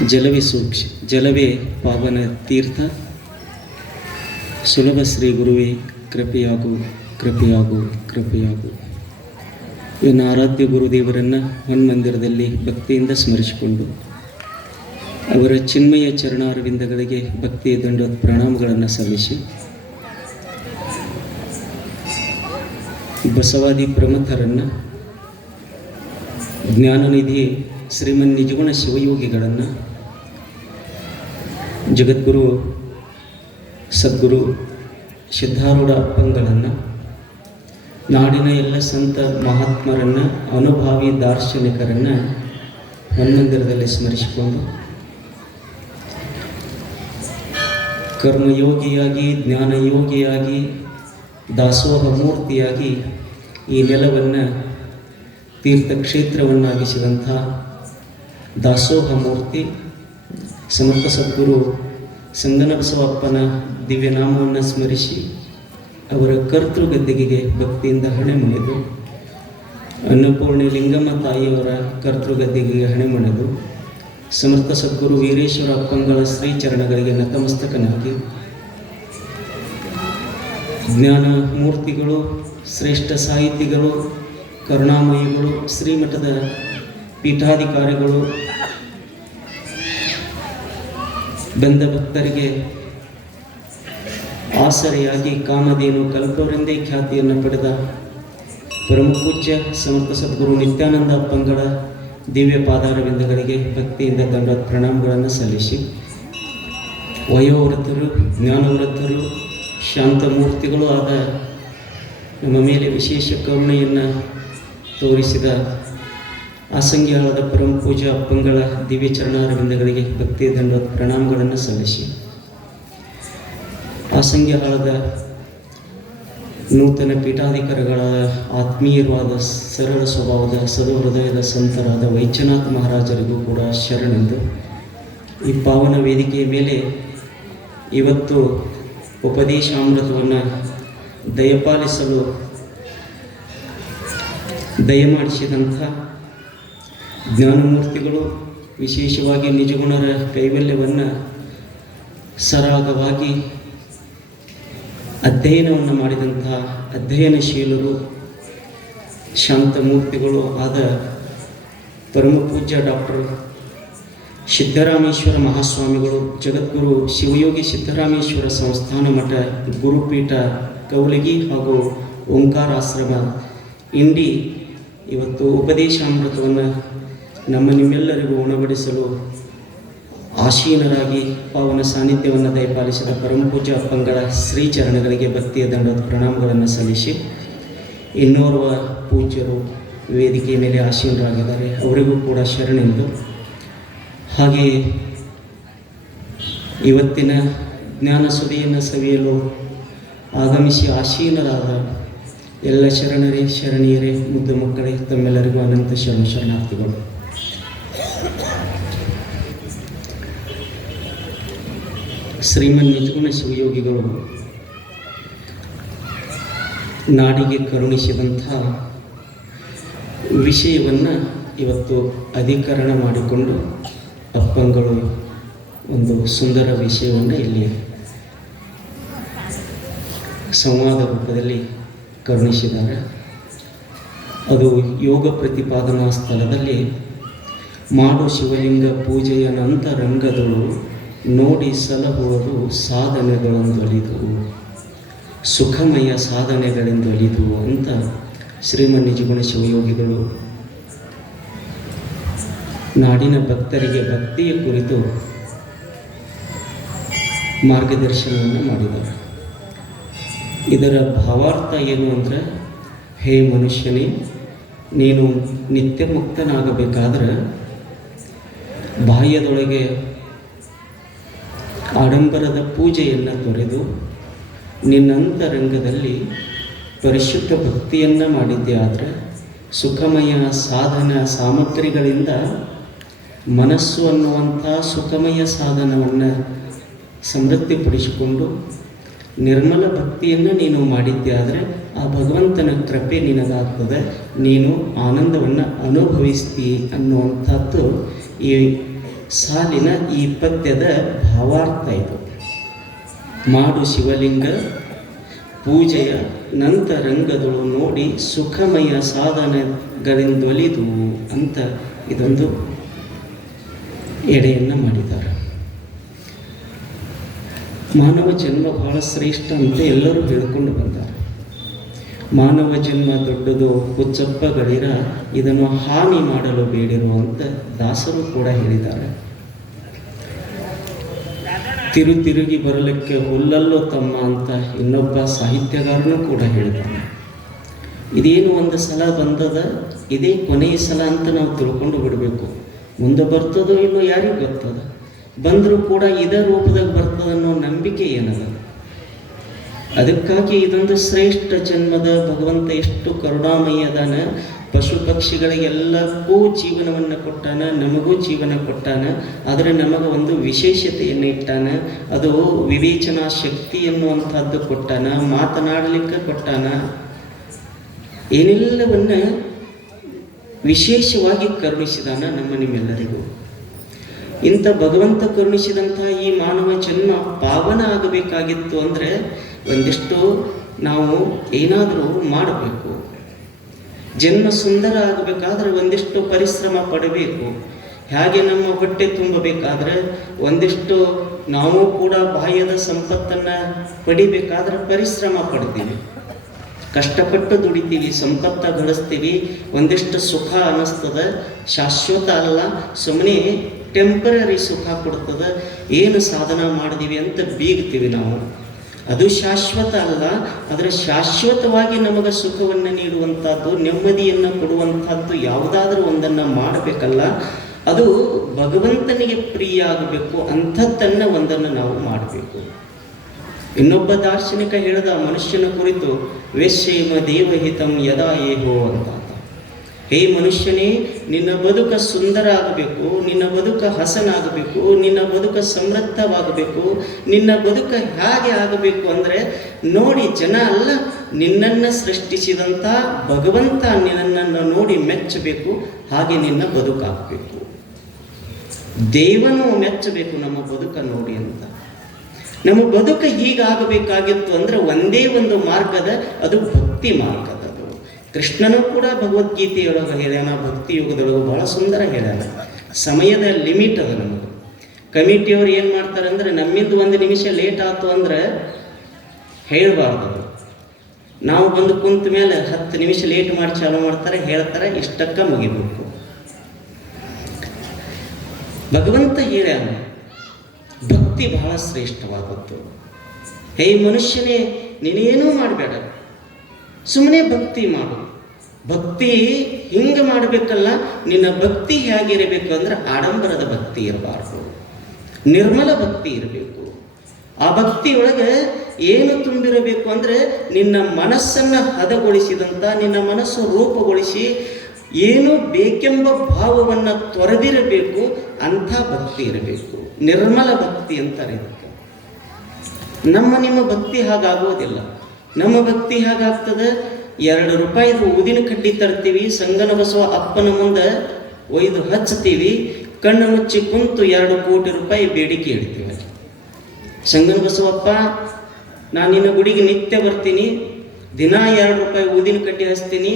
ಜಲವೇ ಸೂಕ್ಷ ಜಲವೇ ಪಾವನ ತೀರ್ಥ. ಸುಲಭ ಶ್ರೀ ಗುರುವೇ, ಕೃಪೆಯಾಗು ಕೃಪೆಯಾಗು ಕೃಪೆಯಾಗು. ಇನ್ನು ಆರಾಧ್ಯ ಗುರುದೇವರನ್ನು ಹೊನ್ಮಂದಿರದಲ್ಲಿ ಭಕ್ತಿಯಿಂದ ಸ್ಮರಿಸಿಕೊಂಡು, ಅವರ ಚಿನ್ಮಯ ಚರಣಾರವಿಂದಗಳಿಗೆ ಭಕ್ತಿಯ ದಂಡ ಪ್ರಣಾಮಗಳನ್ನು ಸಲ್ಲಿಸಿ, ಬಸವಾದಿ ಪ್ರಮುಖರನ್ನು ಜ್ಞಾನನಿಧಿ ಶ್ರೀಮನ್ ನಿಜಗುಣ ಶಿವಯೋಗಿಗಳನ್ನು ಜಗದ್ಗುರು, ಸದ್ಗುರು, ಸಿದ್ಧಾರೂಢ ಅಪ್ಪಂಗಳನ್ನು, ನಾಡಿನ ಎಲ್ಲ ಸಂತ ಮಹಾತ್ಮರನ್ನು, ಅನುಭಾವಿ ದಾರ್ಶನಿಕರನ್ನು ಹನ್ನೊಂದರದಲ್ಲಿ ಸ್ಮರಿಸಿಕೊಂಡು ಕರ್ಮಯೋಗಿಯಾಗಿ, ಜ್ಞಾನಯೋಗಿಯಾಗಿ, ದಾಸೋಹ ಮೂರ್ತಿಯಾಗಿ ಈ ನೆಲವನ್ನು ತೀರ್ಥಕ್ಷೇತ್ರವನ್ನಾಗಿಸಿದಂಥ ದಾಸೋಹ ಮೂರ್ತಿ ಸಮರ್ಥ ಸದ್ಗುರು ಸಂಗನಬಸವಪ್ಪನ ದಿವ್ಯನಾಮವನ್ನು ಸ್ಮರಿಸಿ ಅವರ ಕರ್ತೃ ಗದ್ದಿಗೆಗೆ ಭಕ್ತಿಯಿಂದ ಹಣೆ ಮುಣಿದು, ಅನ್ನಪೂರ್ಣಿ ಲಿಂಗಮ್ಮ ತಾಯಿಯವರ ಕರ್ತೃಗದ್ದೆಗೆ ಹಣೆ ಮುಣಿದು, ಸಮರ್ಥ ಸದ್ಗುರು ವೀರೇಶ್ವರ ಅಪ್ಪಂಗಳ ಶ್ರೀಚರಣಗಳಿಗೆ ನತಮಸ್ತಕನಾಗಿ, ಜ್ಞಾನ ಮೂರ್ತಿಗಳು, ಶ್ರೇಷ್ಠ ಸಾಹಿತಿಗಳು, ಕರುಣಾಮಯಿಗಳು, ಶ್ರೀಮಠದ ಪೀಠಾಧಿಕಾರಿಗಳು ಬಂದ ಭಕ್ತರಿಗೆ ಆಸರೆಯಾಗಿ ಕಾಮಧೇನು ಕಲ್ಪವರೆಂದೇ ಖ್ಯಾತಿಯನ್ನು ಪಡೆದ ಪರಮಪೂಜ್ಯ ಸಮರ್ಥ ಸದ್ಗುರು ನಿತ್ಯಾನಂದ ಪಂಗಡ ದಿವ್ಯ ಪಾದಾರವಿಂದಗಳಿಗೆ ಭಕ್ತಿಯಿಂದ ತಮ್ಮ ಪ್ರಣಾಮಗಳನ್ನು ಸಲ್ಲಿಸಿ. ವಯೋವೃತರು ಜ್ಞಾನವೃತರು ಶಾಂತಮೂರ್ತಿಗಳು ಆದ ನಮ್ಮ ಮೇಲೆ ವಿಶೇಷ ಕರುಣೆಯನ್ನು ತೋರಿಸಿದ ಆಸಂಗ್ಯಾಳದ ಪರಮ ಪೂಜಾ ಅಪ್ಪಂಗಳ ದಿವ್ಯ ಚರಣಾರವಿಂದಗಳಿಗೆ ಭಕ್ತಿಯ ದಂಡ ಪ್ರಣಾಮಗಳನ್ನು ಸಲ್ಲಿಸಿ. ಆಸಂಗ್ಯಹಾಳದ ನೂತನ ಪೀಠಾಧಿಕಾರಿಗಳ ಆತ್ಮೀಯವಾದ ಸರಳ ಸ್ವಭಾವದ ಸದು ಹೃದಯದ ಸಂತರಾದ ವೈದ್ಯನಾಥ ಮಹಾರಾಜರಿಗೂ ಕೂಡ ಶರಣೆಂದು. ಈ ಪಾವನ ವೇದಿಕೆಯ ಮೇಲೆ ಇವತ್ತು ಉಪದೇಶಾಮೃತವನ್ನು ದಯಪಾಲಿಸಲು ದಯಮಾಡಿಸಿದಂಥ ಜ್ಞಾನಮೂರ್ತಿಗಳು ವಿಶೇಷವಾಗಿ ನಿಜಗುಣರ ಕೈವಲ್ಯವನ್ನು ಸರಾಗವಾಗಿ ಅಧ್ಯಯನವನ್ನು ಮಾಡಿದಂತಹ ಅಧ್ಯಯನಶೀಲರು ಶಾಂತಮೂರ್ತಿಗಳು ಆದ ಪರಮಪೂಜ್ಯ ಡಾಕ್ಟರ್ ಸಿದ್ದರಾಮೇಶ್ವರ ಮಹಾಸ್ವಾಮಿಗಳು, ಜಗದ್ಗುರು ಶಿವಯೋಗಿ ಸಿದ್ದರಾಮೇಶ್ವರ ಸಂಸ್ಥಾನ ಮಠ, ಗುರುಪೀಠ, ಕೌಲಗಿ ಹಾಗೂ ಓಂಕಾರಾಶ್ರಮ, ಇಂಡಿ ಇವತ್ತು ಉಪದೇಶಾಮೃತವನ್ನು ನಮ್ಮ ನಿಮ್ಮೆಲ್ಲರಿಗೂ ಉಣಬಡಿಸಲು ಆಶೀನರಾಗಿ ಪಾವನ ಸಾನ್ನಿಧ್ಯವನ್ನು ದಯಪಾಲಿಸಿದ ಪಂಗಡ ಶ್ರೀ ಶ್ರೀಚರಣಗಳಿಗೆ ಭಕ್ತಿಯ ದಂಡದ ಪ್ರಣಾಮಗಳನ್ನು ಸಲ್ಲಿಸಿ ಇನ್ನೋರ್ವ ಪೂಜ್ಯರು ವೇದಿಕೆಯ ಮೇಲೆ ಆಶೀನರಾಗಿದ್ದಾರೆ. ಅವರಿಗೂ ಕೂಡ ಶರಣೆಂದು ಹಾಗೆಯೇ ಇವತ್ತಿನ ಜ್ಞಾನ ಸುದಿಯನ್ನು ಸವಿಯಲು ಆಗಮಿಸಿ ಆಶೀನರಾದ ಎಲ್ಲ ಶರಣರೇ, ಶರಣೀಯರೇ, ಮುದ್ದು ಮಕ್ಕಳೇ, ತಮ್ಮೆಲ್ಲರಿಗೂ ಅನಂತ ಶರಣ ಶರಣಾರ್ಥಿಗಳು. ಶ್ರೀಮನ್ ನಿಜಗುಣ ಶಿವಯೋಗಿಗಳು ನಾಡಿಗೆ ಕರುಣಿಸಿದಂಥ ವಿಷಯವನ್ನು ಇವತ್ತು ಅಧಿಕರಣ ಮಾಡಿಕೊಂಡು ಅಪ್ಪಂಗಳು ಒಂದು ಸುಂದರ ವಿಷಯವನ್ನು ಇಲ್ಲಿ ಸಂವಾದ ರೂಪದಲ್ಲಿ ಕರುಣಿಸಿದ್ದಾರೆ. ಅದು ಯೋಗ ಪ್ರತಿಪಾದನಾ ಸ್ಥಳದಲ್ಲಿ ಮಾಡು ಶಿವಲಿಂಗ ಪೂಜೆಯ ನಂತರಂಗದಳು ನೋಡಿ ಸಲಹುವುದು ಸಾಧನೆಗಳೊಂದೊಲಿದು. ಸುಖಮಯ ಸಾಧನೆಗಳೆಂದೊಲಿದು ಅಂತ ಶ್ರೀಮನ್ ನಿಜಗುಣ ಶಿವಯೋಗಿಗಳು ನಾಡಿನ ಭಕ್ತರಿಗೆ ಭಕ್ತಿಯ ಕುರಿತು ಮಾರ್ಗದರ್ಶನವನ್ನು ಮಾಡಿದ್ದಾರೆ. ಇದರ ಭಾವಾರ್ಥ ಏನು ಅಂದರೆ, ಹೇ ಮನುಷ್ಯನೇ, ನೀನು ನಿತ್ಯ ಮುಕ್ತನಾಗಬೇಕಾದ್ರೆ ಬಾಹ್ಯದೊಳಗೆ ಆಡಂಬರದ ಪೂಜೆಯನ್ನು ತೊರೆದು ನಿನ್ನಂತರಂಗದಲ್ಲಿ ಪರಿಶುದ್ಧ ಭಕ್ತಿಯನ್ನು ಮಾಡಿದ್ದೆ ಆದರೆ ಸುಖಮಯ ಸಾಧನ ಸಾಮಗ್ರಿಗಳಿಂದ ಮನಸ್ಸು ಅನ್ನುವಂಥ ಸುಖಮಯ ಸಾಧನವನ್ನು ಸಮೃದ್ಧಿಪಡಿಸಿಕೊಂಡು ನಿರ್ಮಲ ಭಕ್ತಿಯನ್ನು ನೀನು ಮಾಡಿದ್ದೆ ಆದರೆ ಆ ಭಗವಂತನ ಕೃಪೆ ನಿನಗಾಗ್ತದೆ. ನೀನು ಆನಂದವನ್ನು ಅನುಭವಿಸ್ತೀ ಅನ್ನುವಂಥದ್ದು ಈ ಸಾಲಿನ ಈ ಪದ್ಯದ ಭಾವಾರ್ಥ ಇದು. ಮಾಡು ಶಿವಲಿಂಗ, ಪೂಜೆಯ ನಂತರಂಗದಳು ನೋಡಿ ಸುಖಮಯ ಸಾಧನೆಗಳಿಂದೊಲಿದು ಅಂತ ಇದೊಂದು ಎಡೆಯನ್ನು ಮಾಡಿದ್ದಾರೆ. ಮಾನವ ಜನ್ಮ ಬಹಳ ಶ್ರೇಷ್ಠ ಅಂತ ಎಲ್ಲರೂ ಹೇಳ್ಕೊಂಡು ಬಂದ್ದಾರೆ ಮಾನವ ಜನ್ಮ ದೊಡ್ಡದು ಹುಚ್ಚಪ್ಪ ಗಡಿರ ಇದನ್ನು ಹಾನಿ ಮಾಡಲು ಬೇಡಿರು ಅಂತ ದಾಸರು ಕೂಡ ಹೇಳಿದ್ದಾರೆ. ತಿರು ತಿರುಗಿ ಬರಲಿಕ್ಕೆ ಹುಲ್ಲಲ್ಲೋ ತಮ್ಮ ಅಂತ ಇನ್ನೊಬ್ಬ ಸಾಹಿತ್ಯಗಾರನು ಕೂಡ ಹೇಳಿದ್ದಾನೆ. ಇದೇನು ಒಂದು ಸಲ ಬಂದದ? ಇದೇ ಕೊನೆಯ ಸಲ ಅಂತ ನಾವು ತಿಳ್ಕೊಂಡು ಬಿಡಬೇಕು. ಮುಂದೆ ಬರ್ತದೋ ಇಲ್ಲೋ ಯಾರಿಗೂ ಗೊತ್ತದ? ಬಂದರೂ ಕೂಡ ಇದೇ ರೂಪದಾಗ ಬರ್ತದ ಅನ್ನೋ ನಂಬಿಕೆ ಏನದ? ಅದಕ್ಕಾಗಿ ಇದೊಂದು ಶ್ರೇಷ್ಠ ಜನ್ಮದ ಭಗವಂತ ಎಷ್ಟು ಕರುಣಾಮಯಿ ಅದಾನ ಪಶು ಪಕ್ಷಿಗಳಿಗೆಲ್ಲಕ್ಕೂ ಜೀವನವನ್ನು ಕೊಟ್ಟಾನ, ನಮಗೂ ಜೀವನ ಕೊಟ್ಟಾನ, ಆದರೆ ನಮಗೆ ಒಂದು ವಿಶೇಷತೆಯನ್ನು ಇಟ್ಟಾನ, ಅದು ವಿವೇಚನಾ ಶಕ್ತಿ ಎನ್ನುವಂಥದ್ದು ಕೊಟ್ಟಾನ, ಮಾತನಾಡಲಿಕ್ಕೆ ಕೊಟ್ಟಾನ. ಏನೆಲ್ಲವನ್ನ ವಿಶೇಷವಾಗಿ ಕರುಣಿಸಿದಾನ ನಮ್ಮ ನಿಮ್ಮೆಲ್ಲರಿಗೂ. ಇಂಥ ಭಗವಂತ ಕರುಣಿಸಿದಂತಹ ಈ ಮಾನವ ಜನ್ಮ ಪಾವನ ಆಗಬೇಕಾಗಿತ್ತು ಅಂದರೆ ಒಂದಿಷ್ಟು ನಾವು ಏನಾದರೂ ಮಾಡಬೇಕು. ಜನ್ಮ ಸುಂದರ ಆಗಬೇಕಾದ್ರೆ ಒಂದಿಷ್ಟು ಪರಿಶ್ರಮ ಪಡಬೇಕು. ಹೇಗೆ ನಮ್ಮ ಹೊಟ್ಟೆ ತುಂಬಬೇಕಾದ್ರೆ ಒಂದಿಷ್ಟು ನಾವು ಕೂಡ ಬಾಹ್ಯದ ಸಂಪತ್ತನ್ನು ಪಡಿಬೇಕಾದ್ರೆ ಪರಿಶ್ರಮ ಪಡ್ತೀವಿ. ಕಷ್ಟಪಟ್ಟು ದುಡಿತೀವಿ, ಸಂಪತ್ತ ಗಳಿಸ್ತೀವಿ, ಒಂದಿಷ್ಟು ಸುಖ ಅನ್ನಿಸ್ತದೆ. ಶಾಶ್ವತ ಅಲ್ಲ ಸುಮ್ಮನೆ ಟೆಂಪರರಿ ಸುಖ ಕೊಡ್ತದೆ. ಏನು ಸಾಧನ ಮಾಡಿದೀವಿ ಅಂತ ಬೀಗ್ತೀವಿ ನಾವು. ಅದು ಶಾಶ್ವತ ಅಲ್ಲ, ಆದರೆ ಶಾಶ್ವತವಾಗಿ ನಮಗೆ ಸುಖವನ್ನು ನೀಡುವಂಥದ್ದು ನೆಮ್ಮದಿಯನ್ನು ಕೊಡುವಂಥದ್ದು ಯಾವುದಾದ್ರೂ ಒಂದನ್ನು ಮಾಡಬೇಕಲ್ಲ, ಅದು ಭಗವಂತನಿಗೆ ಪ್ರಿಯ ಆಗಬೇಕು ಅಂಥದ್ದನ್ನು ಒಂದನ್ನು ನಾವು ಮಾಡಬೇಕು. ಇನ್ನೊಬ್ಬ ದಾರ್ಶನಿಕ ಹೇಳಿದ ಮನುಷ್ಯನ ಕುರಿತು, ವೇಶ್ಯೇಮ ದೇವಹಿತಂ ಯದಾ ಏಹೋ ಅಂತ. ಹೇ ಮನುಷ್ಯನೇ, ನಿನ್ನ ಬದುಕ ಸುಂದರ ಆಗಬೇಕು ನಿನ್ನ ಬದುಕ ಹಸನಾಗಬೇಕು, ನಿನ್ನ ಬದುಕ ಸಮೃದ್ಧವಾಗಬೇಕು, ನಿನ್ನ ಬದುಕ ಹೇಗೆ ಆಗಬೇಕು ಅಂದರೆ, ನೋಡಿ ಜನ ಅಲ್ಲ, ನಿನ್ನನ್ನು ಸೃಷ್ಟಿಸಿದಂಥ ಭಗವಂತ ನಿನ್ನನ್ನು ನೋಡಿ ಮೆಚ್ಚಬೇಕು, ಹಾಗೆ ನಿನ್ನ ಬದುಕಾಗಬೇಕು ದೇವನು ಮೆಚ್ಚಬೇಕು ನಮ್ಮ ಬದುಕ ನೋಡಿ ಅಂತ. ನಮ್ಮ ಬದುಕ ಹೀಗಾಗಬೇಕಾಗಿತ್ತು ಅಂದರೆ ಒಂದೇ ಒಂದು ಮಾರ್ಗದ, ಅದು ಭಕ್ತಿ ಮಾರ್ಗದದು ಕೃಷ್ಣನು ಕೂಡ ಭಗವದ್ಗೀತೆಯೊಳಗೆ ಹೇಳ್ಯಾನ ಭಕ್ತಿ ಯುಗದೊಳಗೆ ಬಹಳ ಸುಂದರ ಹೇಳ್ಯಾನ. ಸಮಯದ ಲಿಮಿಟ್ ಅದ ನಮಗೆ ಕಮಿಟಿಯವ್ರು ಏನು ಮಾಡ್ತಾರೆ ಅಂದರೆ ನಮ್ಮಿಂದ ಒಂದು ನಿಮಿಷ ಲೇಟ್ ಆಯ್ತು ಅಂದ್ರೆ ಹೇಳಬಾರ್ದು. ನಾವು ಬಂದು ಕುಂತ ಮೇಲೆ ಹತ್ತು ನಿಮಿಷ ಲೇಟ್ ಮಾಡಿ ಚಾಲು ಮಾಡ್ತಾರೆ, ಹೇಳ್ತಾರೆ, ಇಷ್ಟಕ್ಕ ಮುಗಿಬೇಕು. ಭಗವಂತ ಹೇಳ್ಯಾನ, ಭಕ್ತಿ ಬಹಳ ಶ್ರೇಷ್ಠವಾದದ್ದು. ಹೇ ಮನುಷ್ಯನೇ, ನೀನೇನೂ ಮಾಡಬೇಡ. ಸುಮ್ಮನೆ ಭಕ್ತಿ ಮಾಡು. ಭಕ್ತಿ ಹಿಂಗೆ ಮಾಡಬೇಕಲ್ಲ? ನಿನ್ನ ಭಕ್ತಿ ಹೇಗಿರಬೇಕು ಅಂದ್ರೆ ಆಡಂಬರದ ಭಕ್ತಿ ಇರಬಾರ್ದು. ನಿರ್ಮಲ ಭಕ್ತಿ ಇರಬೇಕು. ಆ ಭಕ್ತಿಯೊಳಗೆ ಏನು ತುಂಬಿರಬೇಕು ಅಂದರೆ ನಿನ್ನ ಮನಸ್ಸನ್ನು ಹದಗೊಳಿಸಿದಂಥ ನಿನ್ನ ಮನಸ್ಸು ರೂಪಗೊಳಿಸಿ ಏನು ಬೇಕೆಂಬ ಭಾವವನ್ನು ತೊರೆದಿರಬೇಕು, ಅಂಥ ಭಕ್ತಿ ಇರಬೇಕು. ನಿರ್ಮಲ ಭಕ್ತಿ ಅಂತಾರೆ ನಮ್ಮ ನಿಮ್ಮ ಭಕ್ತಿ ಹಾಗಾಗೋದಿಲ್ಲ ನಮ್ಮ ಭಕ್ತಿ ಹೇಗಾಗ್ತದೆ. ಎರಡು ರೂಪಾಯಿದು ಊದಿನ ಕಡ್ಡಿ ತರ್ತೀವಿ ಸಂಗನ ಬಸವ ಅಪ್ಪನ ಮುಂದೆ ಒಯ್ದು ಹಚ್ತೀವಿ ಕಣ್ಣು ಮುಚ್ಚಿ ಕುಂತು ಎರಡು ಕೋಟಿ ರೂಪಾಯಿ ಬೇಡಿಕೆ ಇಡ್ತೀವಿ. ಸಂಗನ ಬಸವಪ್ಪ ನಾನು ನಿನ್ನ ಗುಡಿಗೆ ನಿತ್ಯ ಬರ್ತೀನಿ, ದಿನ ಎರಡು ರೂಪಾಯಿ ಊದಿನ ಕಟ್ಟಿ ಹಚ್ತೀನಿ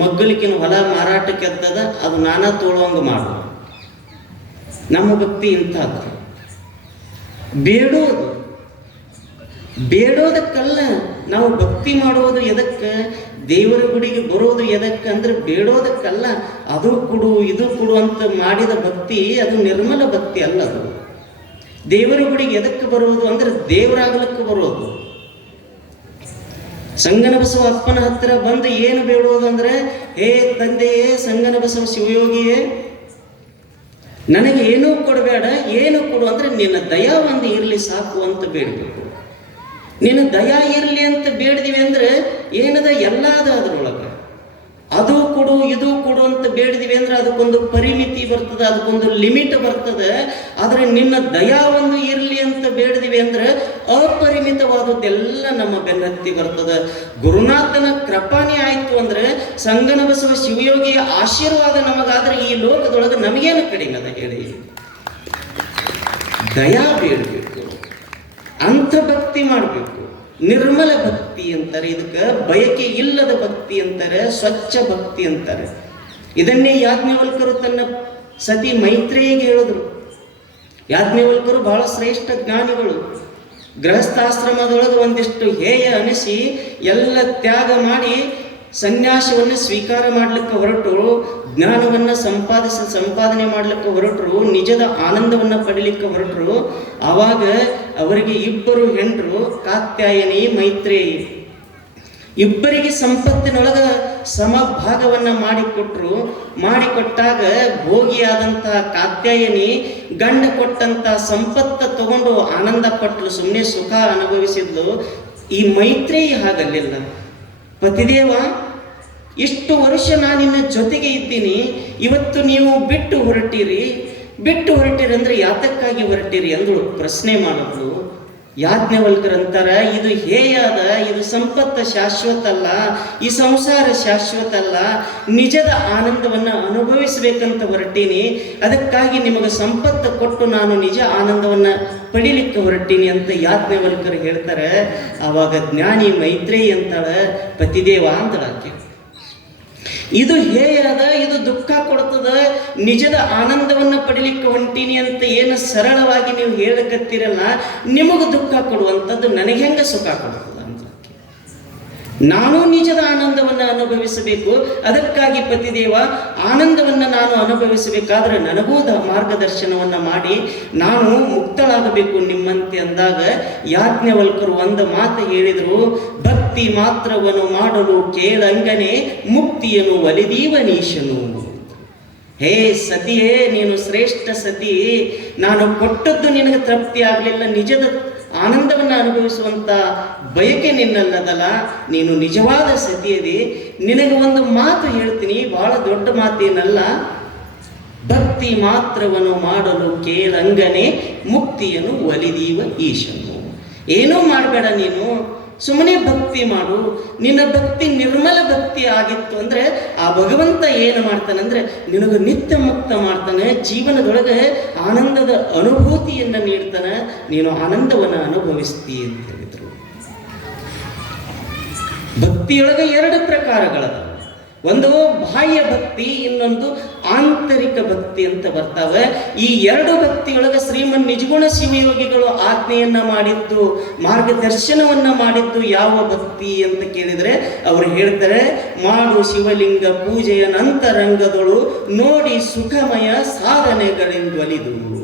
ಮಗ್ಗಲಿಕಿನ ಹೊಲ ಮಾರಾಟಕ್ಕೆ ಎದ್ದದ ಅದು ನಾನಾ ತೋಳುವಂಗೆ ಮಾಡು. ನಮ್ಮ ಭಕ್ತಿ ಇಂಥದ್ದು. ಬೇಡೋದು. ಬೇಡೋದಕ್ಕಲ್ಲ. ನಾವು ಭಕ್ತಿ ಮಾಡುವುದು ಎದಕ್ಕೆ? ದೇವರ ಗುಡಿಗೆ ಬರೋದು ಎದಕ್ಕೆ ಅಂದ್ರೆ ಬೇಡೋದಕ್ಕಲ್ಲ, ಅದು ಕೊಡು, ಇದು ಕೊಡು ಅಂತ ಮಾಡಿದ ಭಕ್ತಿ, ಅದು ನಿರ್ಮಲ ಭಕ್ತಿ ಅಲ್ಲ ಅದು. ದೇವರ ಗುಡಿಗೆ ಎದಕ್ಕೆ ಬರೋದು ಅಂದ್ರೆ ದೇವರಾಗಲಿಕ್ಕೆ ಬರೋದು. ಸಂಗನ ಬಸವ ಅಪ್ಪನ ಹತ್ತಿರ ಬಂದು ಏನು ಬೇಡೋದು ಅಂದ್ರೆ, ಹೇ ತಂದೆಯೇ, ಸಂಗನ ಬಸವ ಶಿವಯೋಗಿಯೇ, ನನಗೆ ಏನೂ ಕೊಡಬೇಡ, ಏನು ಕೊಡು ಅಂದ್ರೆ ನಿನ್ನ ದಯಾ ಒಂದು ಇರಲಿ ಸಾಕು ಅಂತ ಬೇಡಬೇಕು ನಿನ್ನ ದಯಾ ಇರಲಿ ಅಂತ ಬೇಡಿದಿವಿ ಅಂದ್ರೆ ಏನದ ಎಲ್ಲ ಅದ ಅದ್ರೊಳಗೆ ಅದು ಕೊಡು, ಇದು ಕೊಡು ಅಂತ ಬೇಡಿದಿವಿ ಅಂದ್ರೆ ಅದಕ್ಕೊಂದು ಪರಿಮಿತಿ ಬರ್ತದೆ, ಅದಕ್ಕೊಂದು ಲಿಮಿಟ್ ಬರ್ತದೆ. ಆದರೆ ನಿನ್ನ ದಯಾ ಒಂದು ಇರಲಿ ಅಂತ ಬೇಡಿದಿವಿ ಅಂದ್ರೆ ಅಪರಿಮಿತವಾದದ್ದೆಲ್ಲ ನಮ್ಮ ಬೆನ್ನತ್ತಿ ಬರ್ತದೆ. ಗುರುನಾಥನ ಕೃಪಾನಿ ಆಯಿತು ಅಂದ್ರೆ ಸಂಗನ ಬಸವ ಶಿವಯೋಗಿಯ ಆಶೀರ್ವಾದ ನಮಗಾದ್ರೆ ಈ ಲೋಕದೊಳಗೆ ನಮಗೇನು ಕಡಿಮೆ ಅದ ಹೇಳಿ? ದಯಾ ಬೇಡಬೇಕು. ಅಂಥ ಭಕ್ತಿ ಮಾಡಬೇಕು. ನಿರ್ಮಲ ಭಕ್ತಿ ಅಂತಾರೆ ಇದಕ್ಕೆ, ಬಯಕೆ ಇಲ್ಲದ ಭಕ್ತಿ ಅಂತಾರೆ, ಸ್ವಚ್ಛ ಭಕ್ತಿ ಅಂತಾರೆ. ಇದನ್ನೇ ಯಾಜ್ಞವಲ್ಕರು ತನ್ನ ಸತಿ ಮೈತ್ರೇಯಿಗೆ ಹೇಳಿದ್ರು. ಯಾಜ್ಞವಲ್ಕರು ಬಹಳ ಶ್ರೇಷ್ಠ ಜ್ಞಾನಿಗಳು. ಗೃಹಸ್ಥಾಶ್ರಮದೊಳಗೆ ಒಂದಿಷ್ಟು ಹೇಯ ಅನಿಸಿ ಎಲ್ಲ ತ್ಯಾಗ ಮಾಡಿ ಸನ್ಯಾಸವನ್ನು ಸ್ವೀಕಾರ ಮಾಡಲಿಕ್ಕೆ ಹೊರಟರು, ಜ್ಞಾನವನ್ನು ಸಂಪಾದಿಸ ಸಂಪಾದನೆ ಮಾಡಲಿಕ್ಕೆ ಹೊರಟರು, ನಿಜದ ಆನಂದವನ್ನು ಪಡೀಲಿಕ್ಕೆ ಹೊರಟರು. ಆವಾಗ ಅವರಿಗೆ ಇಬ್ಬರು ಹೆಂಡರು, ಕಾತ್ಯಾಯನಿ, ಮೈತ್ರೇಯಿ. ಇಬ್ಬರಿಗೆ ಸಂಪತ್ತಿನೊಳಗ ಸಮಭಾಗವನ್ನ ಮಾಡಿಕೊಟ್ರು. ಮಾಡಿಕೊಟ್ಟಾಗ ಭೋಗಿಯಾದಂಥ ಕಾತ್ಯಾಯನಿ, ಗಂಡ ಕೊಟ್ಟಂತ ಸಂಪತ್ತ ತಗೊಂಡು ಆನಂದ ಪಟ್ಟರು ಸುಮ್ಮನೆ ಸುಖ ಅನುಭವಿಸಿದ್ಲು. ಈ ಮೈತ್ರೇಯಿ ಹಾಗಲ್ಲಿಲ್ಲ. ಪತಿದೇವ ಇಷ್ಟು ವರ್ಷ ನಾನು ನಿನ್ನ ಜೊತೆಗೆ ಇದ್ದೀನಿ. ಇವತ್ತು ನೀವು ಬಿಟ್ಟು ಹೊರಟಿರಿ. ಬಿಟ್ಟು ಹೊರಟಿರಿ ಅಂದ್ರೆ ಯಾತಕ್ಕಾಗಿ ಹೊರಟಿರಿ ಅಂದಳು. ಪ್ರಶ್ನೆ ಮಾಡಿದ್ಲು ಯಾಜ್ಞವಲ್ಕರಂತಾರ, ಇದು ಹೇಯಾದ, ಇದು ಸಂಪತ್ತ ಶಾಶ್ವತ ಅಲ್ಲ ಈ ಸಂಸಾರ ಶಾಶ್ವತ ಅಲ್ಲ ನಿಜದ ಆನಂದವನ್ನು ಅನುಭವಿಸಬೇಕಂತ ಹೊರಟೀನಿ, ಅದಕ್ಕಾಗಿ ನಿಮಗೆ ಸಂಪತ್ತು ಕೊಟ್ಟು ನಾನು ನಿಜ ಆನಂದವನ್ನು ಪಡಿಲಿಕ್ಕೆ ಹೊರಟೀನಿ ಅಂತ ಯಾಜ್ಞವಲ್ಕರ್ ಹೇಳ್ತಾರೆ. ಆವಾಗ ಜ್ಞಾನಿ ಮೈತ್ರೇಯಿ ಅಂತಾಳ, ಪತಿದೇವ ಅಂತಳ ಇದು ಹೇಯದ, ಇದು ದುಃಖ ಕೊಡ್ತದ, ನಿಜದ ಆನಂದವನ್ನು ಪಡಿಲಿಕ್ಕೆ ಹೊಂಟೀನಿ ಅಂತ ಏನು ಸರಳವಾಗಿ ನೀವು ಹೇಳಕತ್ತೀರಲ್ಲ, ನಿಮಗೆ ದುಃಖ ಕೊಡುವಂಥದ್ದು ನನಗೆ ಹೆಂಗ ಸುಖ ಕೊಡ್ತದ ಅಂತ ನಾನು ನಿಜದ ಆನಂದವನ್ನು ಅನುಭವಿಸಬೇಕು. ಅದಕ್ಕಾಗಿ ಪತಿದೇವ, ಆನಂದವನ್ನು ನಾನು ಅನುಭವಿಸಬೇಕಾದ್ರೆ ನನಗೂ ಮಾರ್ಗದರ್ಶನವನ್ನ ಮಾಡಿ, ನಾನು ಮುಕ್ತಳಾಗಬೇಕು ನಿಮ್ಮಂತೆ ಅಂದಾಗ ಯಾಜ್ಞವಲ್ಕರು ಒಂದು ಮಾತು ಹೇಳಿದರು, ಭಕ್ತಿ ಮಾತ್ರವನ್ನು ಮಾಡಲು ಕೇಳಂಗನೆ ಮುಕ್ತಿಯನ್ನು ಒಲಿದೀವನೀಶನು. ಹೇ ಸತಿಯೇ, ನೀನು ಶ್ರೇಷ್ಠ ಸತಿ, ನಾನು ಕೊಟ್ಟದ್ದು ನಿನಗೆ ತೃಪ್ತಿ ಆಗಲಿಲ್ಲ, ನಿಜದ ಆನಂದವನ್ನು ಅನುಭವಿಸುವಂಥ ಬಯಕೆ ನಿನ್ನಲ್ಲದಲ್ಲ, ನೀನು ನಿಜವಾದ ಸತಿಯದಿ. ನಿನಗೆ ಒಂದು ಮಾತು ಹೇಳ್ತೀನಿ, ಬಹಳ ದೊಡ್ಡ ಮಾತೇನಲ್ಲ ಭಕ್ತಿ ಮಾತ್ರವನ್ನು ಮಾಡಲು ಕೇಳಂಗನೆ ಮುಕ್ತಿಯನ್ನು ಒಲಿದೀವ ಈಶನು. ಏನೂ ಮಾಡಬೇಡ ನೀನು. ಸುಮ್ಮನೆ ಭಕ್ತಿ ಮಾಡು. ನಿನ್ನ ಭಕ್ತಿ ನಿರ್ಮಲ ಭಕ್ತಿ ಆಗಿತ್ತು ಅಂದ್ರೆ ಆ ಭಗವಂತ ಏನು ಮಾಡ್ತಾನೆ ಅಂದ್ರೆ ನಿನಗೆ ನಿತ್ಯ ಮುಕ್ತ ಮಾಡ್ತಾನೆ. ಜೀವನದೊಳಗೆ ಆನಂದದ ಅನುಭೂತಿಯನ್ನು ನೀಡ್ತಾನೆ. ನೀನು ಆನಂದವನ್ನು ಅನುಭವಿಸ್ತಿ ಅಂತ ಹೇಳಿದರು. ಭಕ್ತಿಯೊಳಗೆ ಎರಡು ಪ್ರಕಾರಗಳದ ಒಂದು ಬಾಹ್ಯ ಭಕ್ತಿ, ಇನ್ನೊಂದು ಆಂತರಿಕ ಭಕ್ತಿ ಅಂತ ಬರ್ತಾವೆ. ಈ ಎರಡು ಭಕ್ತಿಯೊಳಗೆ ಶ್ರೀಮನ್ ನಿಜಗುಣ ಶಿವಯೋಗಿಗಳು ಆಜ್ಞೆಯನ್ನ ಮಾಡಿದ್ದು, ಮಾರ್ಗದರ್ಶನವನ್ನ ಮಾಡಿದ್ದು ಯಾವ ಭಕ್ತಿ ಅಂತ ಕೇಳಿದರೆ, ಅವರು ಹೇಳ್ತಾರೆ, ಮಾಡು ಶಿವಲಿಂಗ ಪೂಜೆಯ ನಂತರಂಗದಳು ನೋಡಿ ಸುಖಮಯ ಸಾಧನೆಗಳೆಂದೊಲಿದು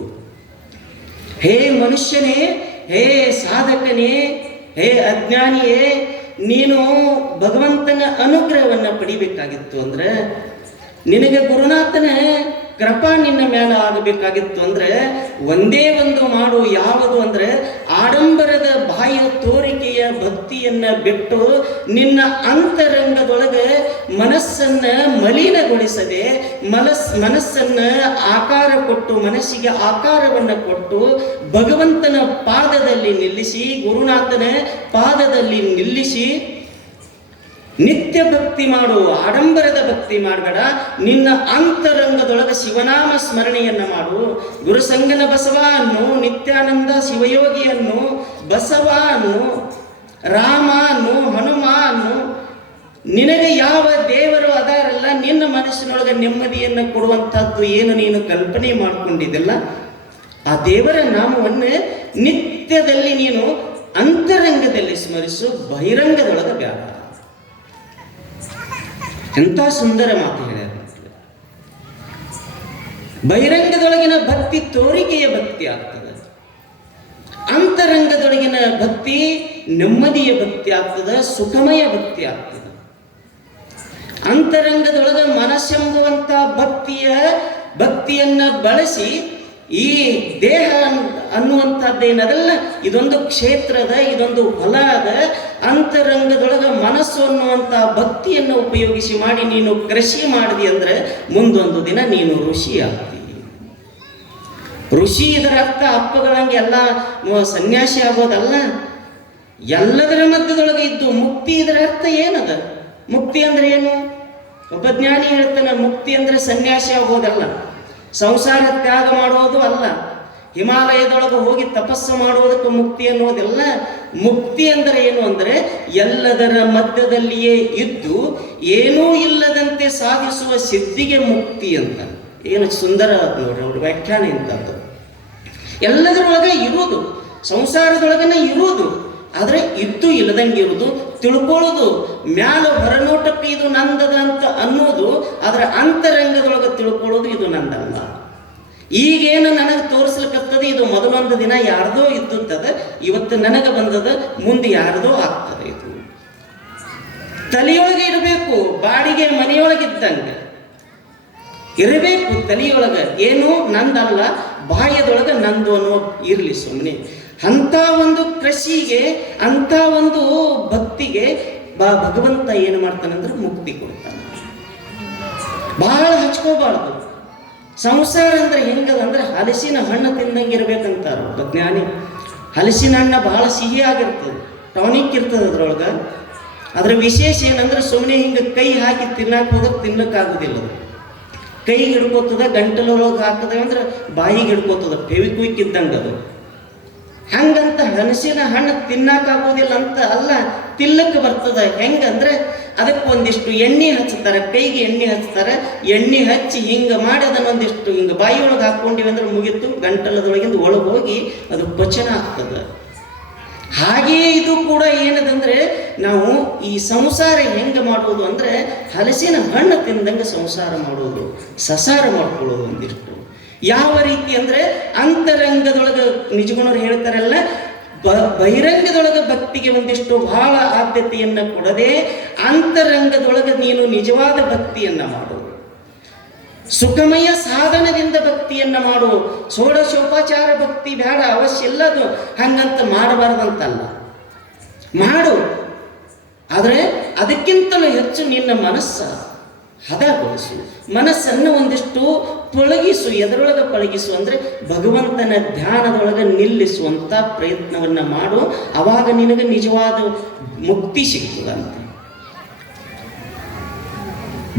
ಹೇ ಮನುಷ್ಯನೇ, ಹೇ ಸಾಧಕನೇ, ಹೇ ಅಜ್ಞಾನಿಯೇ ನೀನು ಭಗವಂತನ ಅನುಗ್ರಹವನ್ನು ಪಡಿಬೇಕಾಗಿತ್ತು ಅಂದ್ರೆ ನಿನಗೆ ಗುರುನಾಥನ ಕೃಪಾ ನಿನ್ನ ಮೇಲೆ ಆಗಬೇಕಾಗಿತ್ತು ಅಂದ್ರೆ ಒಂದೇ ಒಂದು ಮಾಡು ಯಾವುದು ಅಂದ್ರೆ ಆಡಂಬರದ ಬಾಹ್ಯ ತೋರಿಕೆಯ ಭಕ್ತಿಯನ್ನ ಬಿಟ್ಟು ನಿನ್ನ ಅಂತರಂಗದೊಳಗೆ ಮನಸ್ಸನ್ನ ಮಲಿನಗೊಳಿಸದೆ ಮನಸ್, ಮನಸ್ಸನ್ನ ಆಕಾರ ಕೊಟ್ಟು, ಮನಸ್ಸಿಗೆ ಆಕಾರವನ್ನು ಕೊಟ್ಟು ಭಗವಂತನ ಪಾದದಲ್ಲಿ ನಿಲ್ಲಿಸಿ, ಗುರುನಾಥನ ಪಾದದಲ್ಲಿ ನಿಲ್ಲಿಸಿ ನಿತ್ಯ ಭಕ್ತಿ ಮಾಡು, ಆಡಂಬರದ ಭಕ್ತಿ ಮಾಡಬೇಡ. ನಿನ್ನ ಅಂತರಂಗದೊಳಗೆ ಶಿವನಾಮ ಸ್ಮರಣೆಯನ್ನ ಮಾಡು. ಗುರುಸಂಗನ ಬಸವ ಅನ್ನು ನಿತ್ಯಾನಂದ ಶಿವಯೋಗಿಯನ್ನು ಬಸವ ಅನ್ನು ರಾಮ ಅನ್ನು ಹನುಮ ಅನ್ನು ನಿನಗೆ ಯಾವ ದೇವರು ಅದಾರಲ್ಲ, ನಿನ್ನ ಮನಸ್ಸಿನೊಳಗೆ ನೆಮ್ಮದಿಯನ್ನು ಕೊಡುವಂಥದ್ದು ಏನು ನೀನು ಕಲ್ಪನೆ ಮಾಡಿಕೊಂಡಿದ್ದಲ್ಲ? ಆ ದೇವರ ನಾಮವನ್ನು ನಿತ್ಯದಲ್ಲಿ ನೀನು ಅಂತರಂಗದಲ್ಲಿ ಸ್ಮರಿಸು, ಬಹಿರಂಗದೊಳಗೆ ಬೇಡ ಎಂಥ ಸುಂದರ ಮಾತು ಹೇಳ್ಯಾರ. ಬಹಿರಂಗದೊಳಗಿನ ಭಕ್ತಿ ತೋರಿಕೆಯ ಭಕ್ತಿ ಆಗ್ತದೆ ಅಂತರಂಗದೊಳಗಿನ ಭಕ್ತಿ ನೆಮ್ಮದಿಯ ಭಕ್ತಿ ಆಗ್ತದೆ, ಸುಖಮಯ ಭಕ್ತಿ ಆಗ್ತದೆ ಅಂತರಂಗದೊಳಗ ಮನಸ್ಸೆಂಬುವಂತ ಭಕ್ತಿಯ, ಭಕ್ತಿಯನ್ನ ಬಳಸಿ ಈ ದೇಹ ಅನ್- ಅನ್ನುವಂಥದ್ದೇನದಲ್ಲ, ಇದೊಂದು ಕ್ಷೇತ್ರದ, ಇದೊಂದು ಹೊಲ ಅದ ಅಂತರಂಗದೊಳಗ ಮನಸ್ಸು ಅನ್ನುವಂಥ ಭಕ್ತಿಯನ್ನು ಉಪಯೋಗಿಸಿ ಮಾಡಿ ನೀನು ಕೃಷಿ ಮಾಡಿದಿ ಅಂದ್ರೆ ಮುಂದೊಂದು ದಿನ ನೀನು ಋಷಿ ಋಷಿ ಇದರ ಅರ್ಥ ಅಪ್ಪಗಳಂಗೆ ಎಲ್ಲ ಸನ್ಯಾಸಿ ಆಗೋದಲ್ಲ? ಎಲ್ಲದರ ಮಧ್ಯದೊಳಗೆ ಇದ್ದು ಮುಕ್ತಿ ಇದರ ಅರ್ಥ ಏನದ? ಮುಕ್ತಿ ಅಂದ್ರೆ ಏನು? ಒಬ್ಬ ಜ್ಞಾನಿ ಹೇಳ್ತಾನೆ, ಮುಕ್ತಿ ಅಂದ್ರೆ ಸನ್ಯಾಸಿ ಆಗೋದಲ್ಲ. ಸಂಸಾರ ತ್ಯಾಗ ಮಾಡೋದು ಅಲ್ಲ. ಹಿಮಾಲಯದೊಳಗೆ ಹೋಗಿ ತಪಸ್ಸು ಮಾಡುವುದಕ್ಕೆ ಮುಕ್ತಿ ಅನ್ನೋದೆಲ್ಲ ಮುಕ್ತಿ ಅಂದರೆ ಏನು ಅಂದರೆ ಎಲ್ಲದರ ಮಧ್ಯದಲ್ಲಿಯೇ ಇದ್ದು ಏನೂ ಇಲ್ಲದಂತೆ ಸಾಧಿಸುವ ಸಿದ್ಧಿಗೆ ಮುಕ್ತಿ ಅಂತ. ಏನು ಸುಂದರ ಅದು ನೋಡ್ರಿ ಅವ್ರ ವ್ಯಾಖ್ಯಾನ ಇಂಥದ್ದು. ಎಲ್ಲದರೊಳಗೆ ಇರುವುದು, ಸಂಸಾರದೊಳಗನೆ ಇರುವುದು, ಆದರೆ ಇದ್ದು ಇಲ್ಲದಂಗೆ ಇರುವುದು, ತಿಳ್ಕೊಳ್ಳೋದು, ಮ್ಯಾಲ ಹೊರನೋಟಕ್ಕೆ ಇದು ನಂದದ ಅಂತ ಅನ್ನೋದು, ಅದರ ಅಂತರಂಗದೊಳಗೆ ತಿಳ್ಕೊಳ್ಳೋದು ಇದು ನಂದಲ್ಲ. ಈಗೇನು ನನಗೆ ತೋರಿಸ್ಲಿಕ್ಕತ್ತದ ಇದು ಮೊದಲೊಂದು ದಿನ ಯಾರ್ದೋ ಇದ್ದುತ್ತದ ಇವತ್ತು ನನಗೆ ಬಂದದ, ಮುಂದೆ ಯಾರ್ದೋ ಆಗ್ತದೆ ಇದು. ತಲೆಯೊಳಗೆ ಇರಬೇಕು, ಬಾಡಿಗೆ ಮನೆಯೊಳಗಿದ್ದಂಗೆ ಇರಬೇಕು ತಲೆಯೊಳಗೆ. ಏನು ನಂದಲ್ಲ, ಬಾಯದೊಳಗೆ ನಂದು ಅನ್ನೋ ಇರಲಿ ಸುಮ್ಮನೆ ಅಂಥ ಒಂದು ಕೃಷಿಗೆ ಅಂತ ಒಂದು ಭಕ್ತಿಗೆ ಬಾ ಭಗವಂತ ಏನು ಮಾಡ್ತಾನಂದ್ರೆ ಮುಕ್ತಿ ಕೊಡ್ತಾನೆ. ಬಹಳ ಹಚ್ಕೋಬಾರ್ದು. ಸಂಸಾರ ಅಂದ್ರೆ ಹೆಂಗದ ಅಂದ್ರೆ ಹಲಸಿನ ಹಣ್ಣು ತಿಂದಂಗೆ ಇರ್ಬೇಕಂತಾರ ಒಬ್ಬ ಜ್ಞಾನಿ ಹಲಸಿನ ಹಣ್ಣು ಬಹಳ ಸಿಹಿ ಆಗಿರ್ತದೆ, ಟಾನಿಕ್ ಇರ್ತದೆ ಅದ್ರೊಳಗೆ. ಅದ್ರ ವಿಶೇಷ ಏನಂದ್ರೆ ಸುಮ್ಮನೆ ಹಿಂಗೆ ಕೈ ಹಾಕಿ ತಿನ್ನಕ್ಕೆ ಹೋದ್ರೆ ತಿನ್ನಕ್ಕಾಗೋದಿಲ್ಲ ಅದು. ಕೈಗೆ ಹಿಡ್ಕೋತದ ಗಂಟಲೊಳಗೆ ಹಾಕದ ಅಂದ್ರೆ ಬಾಯಿಗೆ ಹಿಡ್ಕೋತದ ಫೆವಿಕ್ವಿಕ್ ಇದ್ದಂಗೆ ಅದು. ಹಂಗಂತ ಹಣಸಿನ ಹಣ್ಣು ತಿನ್ನಕ್ಕಾಗೋದಿಲ್ಲ ಅಂತ ಅಲ್ಲ ತಿಲ್ಲಕ್ಕೆ ಬರ್ತದ. ಹೆಂಗಂದ್ರೆ ಅದಕ್ಕೆ ಒಂದಿಷ್ಟು ಎಣ್ಣೆ ಹಚ್ತಾರೆ ಕೈಗೆ ಎಣ್ಣೆ ಹಚ್ತಾರೆ ಎಣ್ಣೆ ಹಚ್ಚಿ ಹಿಂಗೆ ಮಾಡಿ ಅದನ್ನ ಒಂದಿಷ್ಟು ಹಿಂಗೆ ಬಾಯಿ ಒಳಗೆ ಹಾಕ್ಕೊಂಡಿವಿ ಅಂದ್ರೆ ಮುಗಿತು, ಗಂಟಲದೊಳಗಿಂದ ಒಳಗೆ ಹೋಗಿ ಅದು ಪಚನ ಆಗ್ತದೆ. ಹಾಗೆಯೇ ಇದು ಕೂಡ ಏನದಂದ್ರೆ ನಾವು ಈ ಸಂಸಾರ ಹೆಂಗೆ ಮಾಡುವುದು ಅಂದ್ರೆ ಹಲಸಿನ ಹಣ್ಣು ತಿಂದಂಗೆ ಸಂಸಾರ ಮಾಡೋದು ಸಸಾರ ಮಾಡ್ಕೊಳ್ಳೋದು ಒಂದಿಷ್ಟು. ಯಾವ ರೀತಿ ಅಂದರೆ ಅಂತರಂಗದೊಳಗೆ ನಿಜಗುಣರು ಹೇಳ್ತಾರಲ್ಲ, ಬ ಬಹಿರಂಗದೊಳಗೆ ಭಕ್ತಿಗೆ ಒಂದಿಷ್ಟು ಬಹಳ ಆದ್ಯತೆಯನ್ನು ಕೊಡದೆ ಅಂತರಂಗದೊಳಗೆ ನೀನು ನಿಜವಾದ ಭಕ್ತಿಯನ್ನ ಮಾಡು. ಸುಖಮಯ ಸಾಧನದಿಂದ ಭಕ್ತಿಯನ್ನ ಮಾಡು. ಷೋಡಶೋಪಚಾರ ಭಕ್ತಿ ಬೇಡ, ಅವಶ್ಯ ಇಲ್ಲದು, ಹಂಗಂತ ಮಾಡಬಾರ್ದಂತಲ್ಲ. ಮಾಡು. ಆದರೆ ಅದಕ್ಕಿಂತಲೂ ಹೆಚ್ಚು ನಿನ್ನ ಮನಸ್ಸ ಹದಗೊಳಿಸು. ಮನಸ್ಸನ್ನು ಒಂದಿಷ್ಟು ಪಳಗಿಸು ಎದರೊಳಗೆ ಪಳಗಿಸು ಅಂದರೆ ಭಗವಂತನ ಧ್ಯಾನದೊಳಗೆ ನಿಲ್ಲಿಸುವಂಥ ಪ್ರಯತ್ನವನ್ನ ಮಾಡು. ಅವಾಗ ನಿನಗೆ ನಿಜವಾದ ಮುಕ್ತಿ ಸಿಗ್ತದಂತೆ.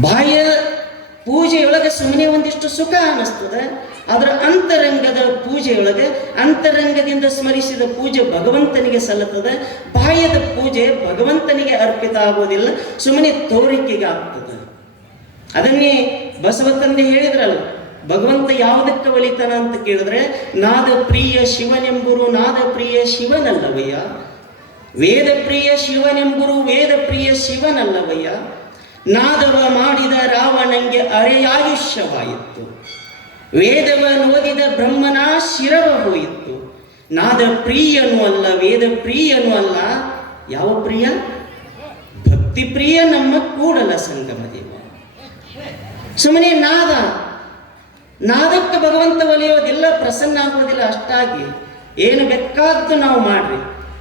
ಬಾಹ್ಯ ಪೂಜೆಯೊಳಗೆ ಸುಮ್ಮನೆ ಒಂದಿಷ್ಟು ಸುಖ ಅನ್ನಿಸ್ತದೆ ಅದರ ಅಂತರಂಗದ ಪೂಜೆಯೊಳಗೆ ಅಂತರಂಗದಿಂದ ಸ್ಮರಿಸಿದ ಪೂಜೆ ಭಗವಂತನಿಗೆ ಸಲ್ಲುತ್ತದೆ ಬಾಹ್ಯದ ಪೂಜೆ ಭಗವಂತನಿಗೆ ಅರ್ಪಿತ ಆಗೋದಿಲ್ಲ ಸುಮ್ಮನೆ ತೋರಿಕೆಗೆ ಆಗ್ತದೆ. ಅದನ್ನೇ ಬಸವ ತಂದೆ ಹೇಳಿದ್ರಲ್ಲ ಭಗವಂತ ಯಾವುದಕ್ಕೆ ಒಲಿತಾನ ಅಂತ ಕೇಳಿದ್ರೆ, ನಾದ ಪ್ರಿಯ ಶಿವನೆಂಬುರು ನಾದ ಪ್ರಿಯ ಶಿವನಲ್ಲವಯ್ಯ. ವೇದ ಪ್ರಿಯ ಶಿವನೆಂಬುರು ವೇದ ಪ್ರಿಯ ಶಿವನಲ್ಲವಯ್ಯ. ನಾದವ ಮಾಡಿದ ರಾವಣಂಗೆ ಅರೆಯಾಯುಷ್ಯವಾಯಿತು ವೇದವ ಓದಿದ ಬ್ರಹ್ಮನ ಶಿರವ ಹೋಯಿತು ನಾದ ಪ್ರಿಯನು ಅಲ್ಲ, ವೇದ ಪ್ರಿಯನು ಅಲ್ಲ. ಯಾವ ಪ್ರಿಯ? ಭಕ್ತಿ ಪ್ರಿಯ ನಮ್ಮ ಕೂಡಲ ಸಂಗಮ ದೇವ. ಸುಮ್ಮನೆ ನಾದ ನಾದಕ್ಕೆ ಭಗವಂತ ಒಲಿಯೋದಿಲ್ಲ, ಪ್ರಸನ್ನ ಆಗೋದಿಲ್ಲ ಅಷ್ಟಾಗಿ ಏನು ಬೇಕಾದ್ದು ನಾವು ಮಾಡ್ರಿ.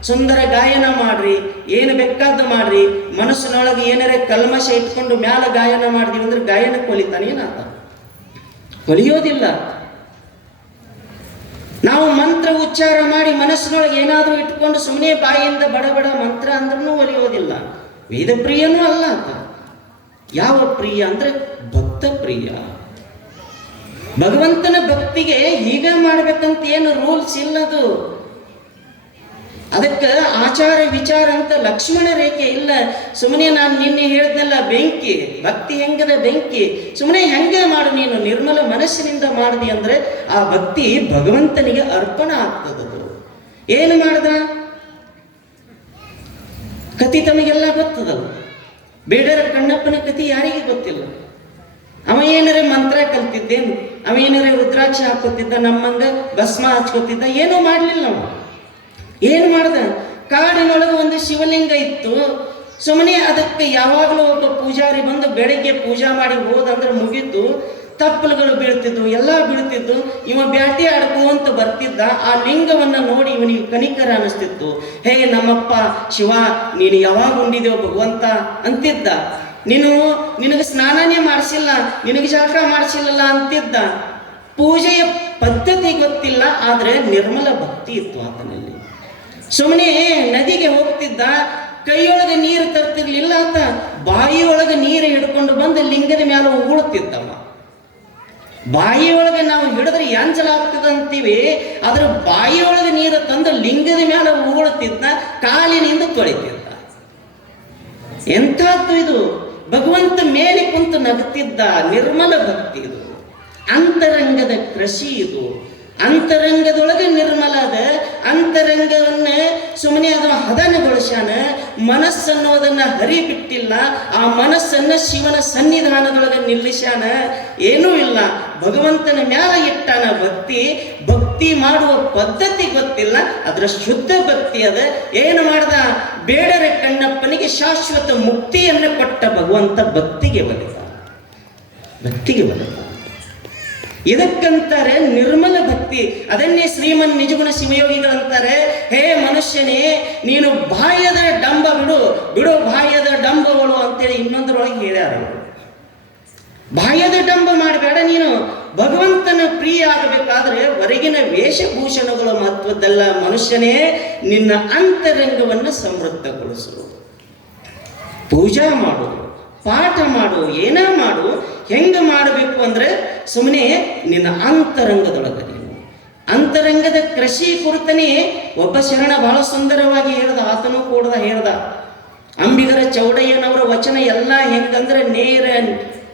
ಸುಂದರ ಗಾಯನ ಮಾಡ್ರಿ, ಏನು ಬೇಕಾದ್ದು ಮಾಡ್ರಿ. ಮನಸ್ಸಿನೊಳಗೆ ಏನಾರೇ ಕಲ್ಮಶ ಇಟ್ಕೊಂಡು ಮ್ಯಾಲ ಗಾಯನ ಮಾಡಿದ್ವಿ ಅಂದ್ರೆ ಗಾಯನಕ್ಕೆ ಒಲಿತಾನೆ ಏನಾತ ಒಲಿಯೋದಿಲ್ಲ. ನಾವು ಮಂತ್ರ ಉಚ್ಚಾರ ಮಾಡಿ ಮನಸ್ಸಿನೊಳಗೆ ಏನಾದರೂ ಇಟ್ಕೊಂಡು ಸುಮ್ಮನೆ ಬಾಯಿಯಿಂದ ಬಡ ಬಡ ಮಂತ್ರ ಅಂದ್ರೂ ಒಲಿಯೋದಿಲ್ಲ. ವೇದ ಪ್ರಿಯನೂ ಅಲ್ಲ ಅಂತ. ಯಾವ ಪ್ರಿಯ ಅಂದ್ರೆ ಭಕ್ತ ಪ್ರಿಯ ಭಗವಂತನ ಭಕ್ತಿಗೆ ಹೀಗೆ ಮಾಡ್ಬೇಕಂತ ಏನು ರೂಲ್ಸ್ ಇಲ್ಲದು. ಅದಕ್ಕೆ ಆಚಾರ ವಿಚಾರ ಅಂತ ಲಕ್ಷ್ಮಣ ರೇಖೆ ಇಲ್ಲ. ಸುಮ್ಮನೆ ನಾನು ನಿನ್ನೆ ಹೇಳ್ದಲ್ಲ ಬೆಂಕಿ, ಭಕ್ತಿ ಹೆಂಗದ ಬೆಂಕಿ? ಸುಮ್ಮನೆ ಹೆಂಗೆ ಮಾಡು ನೀನು, ನಿರ್ಮಲ ಮನಸ್ಸಿನಿಂದ ಮಾಡಿದಿ ಅಂದ್ರೆ ಆ ಭಕ್ತಿ ಭಗವಂತನಿಗೆ ಅರ್ಪಣ ಆಗ್ತದದು. ಏನು ಮಾಡ್ದ? ಕತಿ ತಮಗೆಲ್ಲ ಗೊತ್ತದಲ್ಲ. ಬೇಡರ ಕಣ್ಣಪ್ಪನ ಕತಿ ಯಾರಿಗೆ ಗೊತ್ತಿಲ್ಲ? ಅವ ಏನಾರ ಮಂತ್ರ ಕಲ್ತಿದ್ದೇನು? ಅವ ಏನಾರ ರುದ್ರಾಕ್ಷ ಹಾಕೋತಿದ್ದ ನಮ್ಮಂಗ ಭಸ್ಮ ಹಚ್ಕೋತಿದ್ದ, ಏನೂ ಮಾಡಲಿಲ್ಲ ಅವ. ಏನು ಮಾಡ್ದ? ಕಾಡಿನೊಳಗೆ ಒಂದು ಶಿವಲಿಂಗ ಇತ್ತು. ಸುಮ್ಮನೆ ಅದಕ್ಕೆ ಯಾವಾಗಲೂ ಒಬ್ಬ ಪೂಜಾರಿ ಬಂದು ಬೆಳಗ್ಗೆ ಪೂಜಾ ಮಾಡಿ ಹೋದಂದ್ರೆ ಮುಗೀತು ತಪ್ಪಲುಗಳು ಬೀಳ್ತಿದ್ವು, ಎಲ್ಲ ಬೀಳ್ತಿದ್ದು. ಇವ ಬ್ಯಾಟಿ ಆಡ್ಕೊಂತ ಬರ್ತಿದ್ದ, ಆ ಲಿಂಗವನ್ನ ನೋಡಿ ಇವನಿಗೆ ಕನಿಕರ ಅನಿಸ್ತಿತ್ತು. ಹೇ ನಮ್ಮಪ್ಪ, ಶಿವ, ನೀನು ಯಾವಾಗ ಉಂಡಿದೆವು ಭಗವಂತ ಅಂತಿದ್ದ. ನೀನು ನಿನಗೆ ಸ್ನಾನನೇ ಮಾಡಿಸಿಲ್ಲ, ನಿನಗೆ ಜಳಕ ಮಾಡಿಸಿಲ್ಲಲ್ಲ ಅಂತಿದ್ದ. ಪೂಜೆಯ ಪದ್ಧತಿ ಗೊತ್ತಿಲ್ಲ, ಆದರೆ ನಿರ್ಮಲ ಭಕ್ತಿ ಇತ್ತು ಆತನಲ್ಲಿ. ಸುಮ್ಮನೆ ನದಿಗೆ ಹೋಗ್ತಿದ್ದ, ಕೈಯೊಳಗೆ ನೀರು ತರ್ತಿರ್ಲಿಲ್ಲ ಅಂತ ಬಾಯಿಯೊಳಗೆ ನೀರು ಹಿಡ್ಕೊಂಡು ಬಂದು ಲಿಂಗದ ಮೇಲೆ ಉಗುಳುತ್ತಿದ್ದವ ಬಾಯಿಯೊಳಗೆ ನಾವು ಹಿಡಿದ್ರೆ ಯಾಂಚಲಾಗ್ತದೆ ಅಂತೀವಿ, ಆದ್ರೆ ಬಾಯಿಯೊಳಗೆ ನೀರು ತಂದು ಲಿಂಗದ ಮೇಲೆ ಉಗುಳುತ್ತಿದ್ದ ಕಾಲಿನಿಂದ ತೊಳಿತಿದ್ದ. ಎಂಥದ್ದು ಇದು? ಭಗವಂತ ಮೇಲೆ ಕುಂತು ನಗುತ್ತಿದ್ದ ನಿರ್ಮಲ ಭಕ್ತಿ ಇದು. ಅಂತರಂಗದ ಕೃಷಿ ಇದು. ಅಂತರಂಗದೊಳಗೆ ನಿರ್ಮಲ ಅದ. ಅಂತರಂಗವನ್ನ ಸುಮ್ಮನೆ ಅದು ಹದನಗೊಳಿಸ್ಯಾನ. ಮನಸ್ಸನ್ನೋದನ್ನ ಹರಿ ಬಿಟ್ಟಿಲ್ಲ ಆ ಮನಸ್ಸನ್ನ ಶಿವನ ಸನ್ನಿಧಾನದೊಳಗೆ ನಿಲ್ಲಿಸ್ಯಾನ. ಏನೂ ಇಲ್ಲ. ಭಗವಂತನ ಮ್ಯಾಲ ಇಟ್ಟಾನ ಭಕ್ತಿ. ಭಕ್ತಿ ಮಾಡುವ ಪದ್ಧತಿ ಗೊತ್ತಿಲ್ಲ. ಅದರ ಶುದ್ಧ ಭಕ್ತಿ ಅದ. ಏನು ಮಾಡ್ದ? ಬೇಡರ ಕಣ್ಣಪ್ಪನಿಗೆ ಶಾಶ್ವತ ಮುಕ್ತಿಯನ್ನು ಕೊಟ್ಟ ಭಗವಂತ ಭಕ್ತಿಗೆ ಬಲಿದ ಭಕ್ತಿಗೆ ಬಲಿದ ಇದಕ್ಕಂತಾರೆ ನಿರ್ಮಲ ಭಕ್ತಿ. ಅದನ್ನೇ ಶ್ರೀಮನ್ ನಿಜಗುಣ ಶಿವಯೋಗಿಗಳಂತಾರೆ, ಹೇ ಮನುಷ್ಯನೇ, ನೀನು ಬಾಯದ ಡಂಬ ಬಿಡು ಬಿಡು ಬಾಯದ ಡಂಬಗಳು ಅಂತೇಳಿ ಇನ್ನೊಂದರೊಳಗೆ ಹೇಳ್ಯಾರ ಬಾಯದ ಡಂಬ ಮಾಡಬೇಡ ನೀನು. ಭಗವಂತನ ಪ್ರಿಯ ಆಗಬೇಕಾದ್ರೆ ಹೊರಗಿನ ವೇಷಭೂಷಣಗಳ ಮಹತ್ವದ್ದಲ್ಲ. ಮನುಷ್ಯನೇ ನಿನ್ನ ಅಂತರಂಗವನ್ನು ಸಮೃದ್ಧಗೊಳಿಸು. ಪೂಜಾ ಮಾಡು, ಪಾಠ ಮಾಡು, ಏನ ಮಾಡು, ಹೆಂಗೆ ಮಾಡಬೇಕು ಅಂದ್ರೆ ಸುಮ್ಮನೆ ನಿನ್ನ ಅಂತರಂಗದೊಳಗೆ ನೀನು. ಅಂತರಂಗದ ಕೃಷಿ ಕುರಿತನೇ ಒಬ್ಬ ಶರಣ ಬಹಳ ಸುಂದರವಾಗಿ ಹೇಳ್ದ, ಆತನು ಕೂಡ ಹೇಳ್ದ. ಅಂಬಿಗರ ಚೌಡಯ್ಯನವರ ವಚನ ಎಲ್ಲ ಹೆಂಗಂದ್ರೆ ನೇರ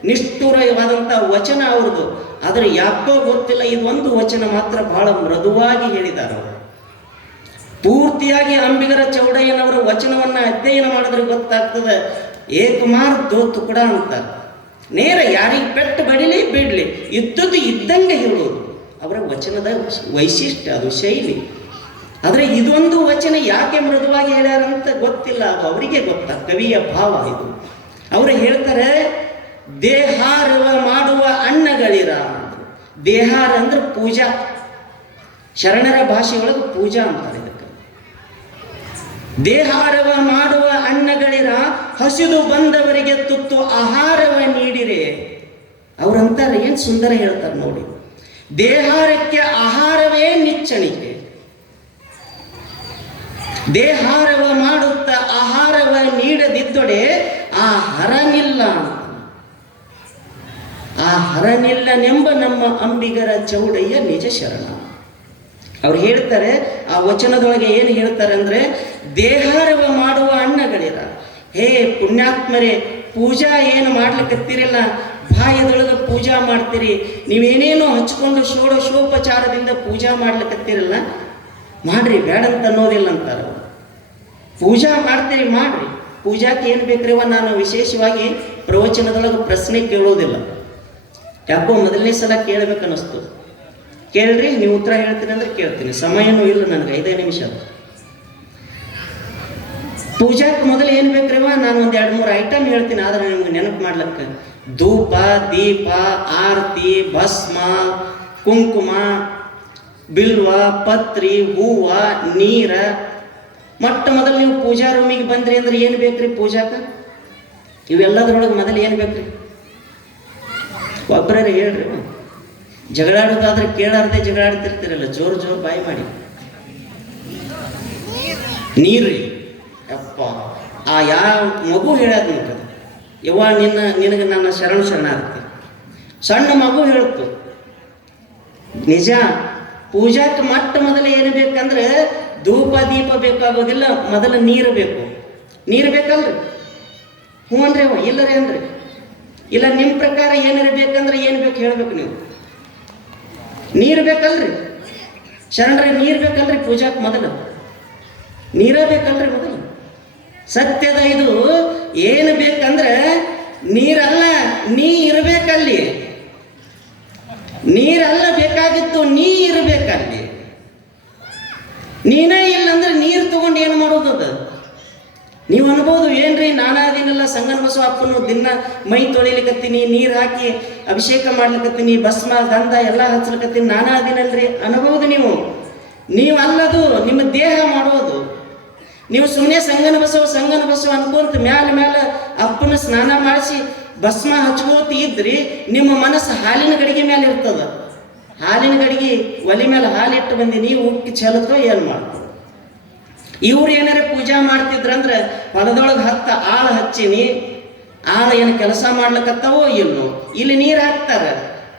ನಿಷ್ಠುರವಾದಂಥ ವಚನ ಅವ್ರದ್ದು. ಆದರೆ ಯಾಕೋ ಗೊತ್ತಿಲ್ಲ ಇದೊಂದು ವಚನ ಮಾತ್ರ ಬಹಳ ಮೃದುವಾಗಿ ಹೇಳಿದ್ದಾರೆ ಅವರು. ಪೂರ್ತಿಯಾಗಿ ಅಂಬಿಗರ ಚೌಡಯ್ಯನವರ ವಚನವನ್ನು ಅಧ್ಯಯನ ಮಾಡಿದ್ರೆ ಗೊತ್ತಾಗ್ತದೆ, ಏಕಮಾರ್ ದೋತು ಕೂಡ ಅಂತ. ನೇರ ಯಾರಿಗೆ ಪೆಟ್ಟು ಬಡಿಲಿ, ಬಿಡಲಿ ಇದ್ದದ್ದು ಇದ್ದಂಗೆ ಹೇಳೋದು. ಅವರ ವಚನದ ವೈಶಿಷ್ಟ್ಯ, ಅದು ಶೈಲಿ. ಆದರೆ ಇದೊಂದು ವಚನ ಯಾಕೆ ಮೃದುವಾಗಿ ಹೇಳ್ಯಾರಂತ ಗೊತ್ತಿಲ್ಲ, ಅದು ಅವರಿಗೆ ಗೊತ್ತ, ಕವಿಯ ಭಾವ ಇದು. ಅವರು ಹೇಳ್ತಾರೆ ದೇಹಾರವ ಮಾಡುವ ಅನ್ನಗಳಿರ. ದೇಹಾರ ಅಂದ್ರೆ ಪೂಜಾ. ಶರಣರ ಭಾಷೆಯೊಳಗೆ ಪೂಜಾ ಅಂತಾರೆ ಇದಕ್ಕೆ. ದೇಹಾರವ ಮಾಡುವ ಅನ್ನಗಳಿರ? ಹಸಿದು ಬಂದವರಿಗೆ ತುತ್ತು ಆಹಾರವ ನೀಡಿರೆ. ಅವ್ರಂತಾರೆ, ಏನು ಸುಂದರ ಹೇಳ್ತಾರೆ ನೋಡಿ. ದೇಹಾರಕ್ಕೆ ಆಹಾರವೇ ನಿಚ್ಚಣಿಕೆ. ದೇಹಾರವ ಮಾಡುತ್ತ ಆಹಾರವ ನೀಡದಿದ್ದೊಡೆ ಆ ಹರನಿಲ್ಲ ಆ ಹರನಿಲ್ಲನೆಂಬ ನಮ್ಮ ಅಂಬಿಗರ ಚೌಡಯ್ಯ ನಿಜ ಶರಣ. ಅವ್ರು ಹೇಳ್ತಾರೆ, ಆ ವಚನದೊಳಗೆ ಏನು ಹೇಳ್ತಾರೆ ಅಂದ್ರೆ ದೇಹಾರವ ಮಾಡುವ ಅಣ್ಣಗಳಿರ. ಹೇ ಪುಣ್ಯಾತ್ಮರೇ, ಪೂಜಾ ಏನು ಮಾಡ್ಲಿಕ್ಕತ್ತಿರಲ್ಲ ಬಾಯದೊಳಗೆ ಪೂಜಾ ಮಾಡ್ತೀರಿ. ನೀವೇನೇನೋ ಹಚ್ಕೊಂಡು ಷೋಡಶೋಪಚಾರದಿಂದ ಪೂಜಾ ಮಾಡ್ಲಿಕ್ಕತ್ತಿರಲ್ಲ ಮಾಡ್ರಿ ಬೇಡಂತ ಅನ್ನೋದಿಲ್ಲ ಅಂತಾರೆ ಪೂಜಾ ಮಾಡ್ತೀರಿ, ಮಾಡ್ರಿ. ಪೂಜಾಕ್ಕೆ ಏನು ಬೇಕ್ರಿವ? ನಾನು ವಿಶೇಷವಾಗಿ ಪ್ರವಚನದೊಳಗೆ ಪ್ರಶ್ನೆ ಕೇಳೋದಿಲ್ಲ. ಯಾಕೋ ಮೊದಲನೇ ಸಲ ಕೇಳಬೇಕನ್ನಿಸ್ತು. ಕೇಳ್ರಿ, ನೀವು ಉತ್ತರ ಹೇಳ್ತೀನಿ ಅಂದ್ರೆ ಕೇಳ್ತೀನಿ. ಸಮಯನೂ ಇಲ್ಲ ನನಗೆ, ಐದೇ ನಿಮಿಷ. ಪೂಜಾಕ್ಕೆ ಮೊದಲು ಏನು ಬೇಕ್ರಿವ ನಾನು ಒಂದು ಎರಡು ಮೂರು ಐಟಮ್ ಹೇಳ್ತೀನಿ, ಆದ್ರೆ ನಿಮ್ಗೆ ನೆನಪು ಮಾಡ್ಲಕ್ಕ. ಧೂಪ, ದೀಪ, ಆರತಿ, ಭಸ್ಮ, ಕುಂಕುಮ, ಬಿಲ್ವ, ಪತ್ರಿ, ಹೂವ, ನೀರ. ಮೊಟ್ಟ ಮೊದಲು ನೀವು ಪೂಜಾ ರೂಮಿಗೆ ಬಂದ್ರಿ ಅಂದ್ರೆ ಏನು ಬೇಕ್ರಿ ಪೂಜಾಕ? ಇವೆಲ್ಲದ್ರೊಳಗೆ ಮೊದಲು ಏನು ಬೇಕ್ರಿ? ಒಬ್ಬರೇ ಹೇಳ್ರಿ. ಜಗಳಾಡೋದಾದ್ರೆ ಕೇಳಾರ್ದೆ ಜಗಳಾಡ್ತಿರ್ತೀರಲ್ಲ, ಜೋರು ಜೋರು ಬಾಯಿ ಮಾಡಿ. ನೀರ್ರಿ. ಅಪ್ಪ ಆ ಯಾವ ಮಗು ಹೇಳೋದು ನೋಡ್ರಿ. ಯವ್ವ, ನಿನ್ನ, ನಿನಗೆ ನನ್ನ ಶರಣ ಶರಣ ಆಗ್ತಿ. ಸಣ್ಣ ಮಗು ಹೇಳ್ತು. ನಿಜ ಪೂಜಾಕ್ಕೆ ಮೊಟ್ಟ ಮೊದಲು ಏನು ಬೇಕಂದ್ರೆ ಧೂಪ, ದೀಪ ಬೇಕಾಗೋದಿಲ್ಲ, ಮೊದಲು ನೀರು ಬೇಕು. ನೀರು ಬೇಕಲ್ರಿ. ಹ್ಞೂ ಅನ್ರಿ ಅವ ಇಲ್ಲರಿ ಅನ್ರಿ ಇಲ್ಲ ನಿಮ್ಮ ಪ್ರಕಾರ ಏನಿರಬೇಕಂದ್ರೆ ಏನು ಬೇಕು ಹೇಳ್ಬೇಕು ನೀವು. ನೀರು ಬೇಕಲ್ರಿ? ಶರಣರಿ, ನೀರು ಬೇಕಲ್ರಿ ಪೂಜಾಕ್ಕೆ ಮೊದಲು? ನೀರೇ ಬೇಕಲ್ರಿ ಮೊದಲು? ಸತ್ಯದ ಇದು, ಏನು ಬೇಕಂದ್ರೆ ನೀರಲ್ಲ, ನೀ ಇರಬೇಕಲ್ಲಿ. ನೀರಲ್ಲ ಬೇಕಾಗಿತ್ತು, ನೀ ಇರಬೇಕಲ್ಲಿ. ನೀನೇ ಇಲ್ಲಂದ್ರೆ ನೀರು ತಗೊಂಡು ಏನು ಮಾಡೋದು ಅದು? ನೀವು ಅನ್ಬೋದು, ಏನ್ರಿ? ನಾನಾ ದಿನೆಲ್ಲ ಸಂಗನ ಬಸವ ಅಪ್ಪನು ದಿನ ಮೈ ತೊಳಿಲಿಕತ್ತೀನಿ, ನೀರು ಹಾಕಿ ಅಭಿಷೇಕ ಮಾಡ್ಲಿಕತ್ತೀನಿ, ಭಸ್ಮ ಗಂಧ ಎಲ್ಲ ಹಚ್ಲಿಕತ್ತೀನಿ. ನಾನಾ ದಿನಲ್ರಿ ಅನ್ಬೋದು ನೀವು. ನೀವು ಅಲ್ಲದು, ನಿಮ್ಮ ದೇಹ ಮಾಡೋದು ನೀವು ಸುಮ್ಮನೆ ಸಂಗನ ಬಸವ ಸಂಗನ ಬಸವ ಅನ್ಕೊಂತ ಮ್ಯಾಲ ಮ್ಯಾಲ ಅಪ್ಪನ ಸ್ನಾನ ಮಾಡಿಸಿ ಭಸ್ಮ ಹಚ್ಕೋತ ಇದ್ರಿ, ನಿಮ್ಮ ಮನಸ್ಸು ಹಾಲಿನ ಗಡಿಗೆ ಮೇಲೆ ಇರ್ತದ. ಹಾಲಿನ ಗಡಿಗೆ ಒಲೆ ಮೇಲೆ ಹಾಲಿಟ್ಟು ಬಂದಿ, ನೀವು ಉಕ್ಕಿ ಚೆಲ್ಲತೋ ಏನು ಮಾಡ್ತೋ ಇವ್ರು ಏನಾರ ಪೂಜಾ ಮಾಡ್ತಿದ್ರಂದ್ರೆ ಹೊಲದೊಳಗೆ ಹತ್ತ ಆಳು ಹಚ್ಚಿನಿ, ಆಳು ಏನು ಕೆಲಸ ಮಾಡ್ಲಕತ್ತಾವೋ ಇಲ್ಲೋ ಇಲ್ಲಿ ನೀರು ಹಾಕ್ತಾರ.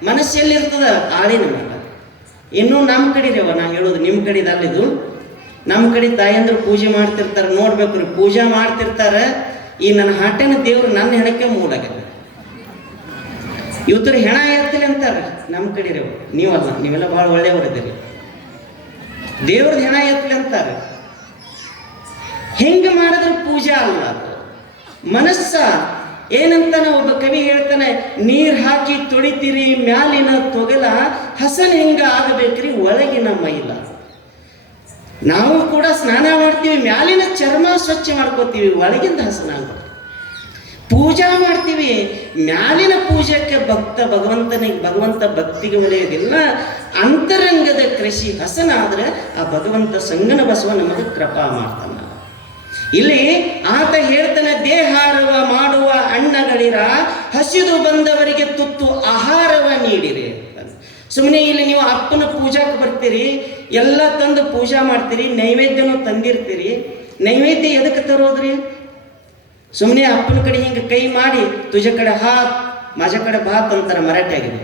ಮನಸ್ಸು ಎಲ್ಲಿರ್ತದ? ಆಳಿನ ಮೇಲೆ ಇನ್ನು ನಮ್ಮ ಕಡೆ ರೀ ಅವ ನಾ ಹೇಳೋದು ನಿಮ್ಮ ಕಡೆದು ಅಲ್ಲಿದು. ನಮ್ಮ ಕಡೆ ತಾಯಂದ್ರು ಪೂಜೆ ಮಾಡ್ತಿರ್ತಾರೆ ನೋಡ್ಬೇಕು ರೀ ಪೂಜೆ ಮಾಡ್ತಿರ್ತಾರೆ. ಈ ನನ್ನ ಹಾಟೆನ ದೇವ್ರು ನನ್ನ ಹೆಣಕ್ಕೆ ಮೂಡಾಗ್ಯದ ಇವತ್ತರ ಹೆಣ ಎತ್ತಲಿ ಅಂತಾರೆ ನಮ್ಮ ಕಡೆ ರೀ. ನೀವಲ್ಲ, ನೀವೆಲ್ಲ ಭಾಳ ಒಳ್ಳೆಯವರಿದ್ದೀರಿ ದೇವ್ರದ್ದು ಹೆಣ ಎತ್ತಲಿ ಅಂತಾರೆ. ಹೆಂಗೆ ಮಾಡಿದ್ರೆ ಪೂಜಾ ಅಲ್ಲ ಮನಸ್ಸ ಏನಂತಾನೆ ಒಬ್ಬ ಕವಿ ಹೇಳ್ತಾನೆ, ನೀರ್ ಹಾಕಿ ತೊಳಿತೀರಿ, ಮ್ಯಾಲಿನ ತೊಗಲ ಹಸನ್ ಹೆಂಗ ಆಗಬೇಕ್ರಿ, ಒಳಗಿನ ಮೈಲ. ನಾವು ಕೂಡ ಸ್ನಾನ ಮಾಡ್ತೀವಿ, ಮ್ಯಾಲಿನ ಚರ್ಮ ಸ್ವಚ್ಛ ಮಾಡ್ಕೋತೀವಿ, ಒಳಗಿಂದ ಹಸನ ಪೂಜಾ ಮಾಡ್ತೀವಿ, ಮ್ಯಾಲಿನ ಪೂಜಕ್ಕೆ ಭಕ್ತ ಭಗವಂತನಿಗೆ ಭಗವಂತ ಭಕ್ತಿಗೆ ಒಲೆಯೋದಿಲ್ಲ. ಅಂತರಂಗದ ಕೃಷಿ ಹಸನ ಆದ್ರೆ ಆ ಭಗವಂತ ಸಂಗನ ಬಸವ ನಮಗೆ ಕೃಪಾ ಮಾಡ್ತಾನ. ಇಲ್ಲಿ ಆತ ಹೇಳ್ತಾನೆ, ದೇಹಾರವ ಮಾಡುವ ಅಣ್ಣಗಳಿರ ಹಸಿದು ಬಂದವರಿಗೆ ತುತ್ತು ಆಹಾರವ ನೀಡಿರಿ ಸುಮ್ಮನೆ ಇಲ್ಲಿ ನೀವು ಅಪ್ಪನ ಪೂಜಾಕ್ಕೆ ಬರ್ತೀರಿ, ಎಲ್ಲ ತಂದು ಪೂಜಾ ಮಾಡ್ತೀರಿ, ನೈವೇದ್ಯನೂ ತಂದಿರ್ತೀರಿ. ನೈವೇದ್ಯ ಎದಕ್ಕೆ ತರೋದ್ರಿ? ಸುಮ್ಮನೆ ಅಪ್ಪನ ಕಡೆ ಹಿಂಗೆ ಕೈ ಮಾಡಿ, ತುಜ ಕಡೆ ಹಾತ್, ಮಜ ಕಡೆ ಭಾತ್ ಅಂತಾರೆ ಮರಾಠಿ ಆಗಿದೆ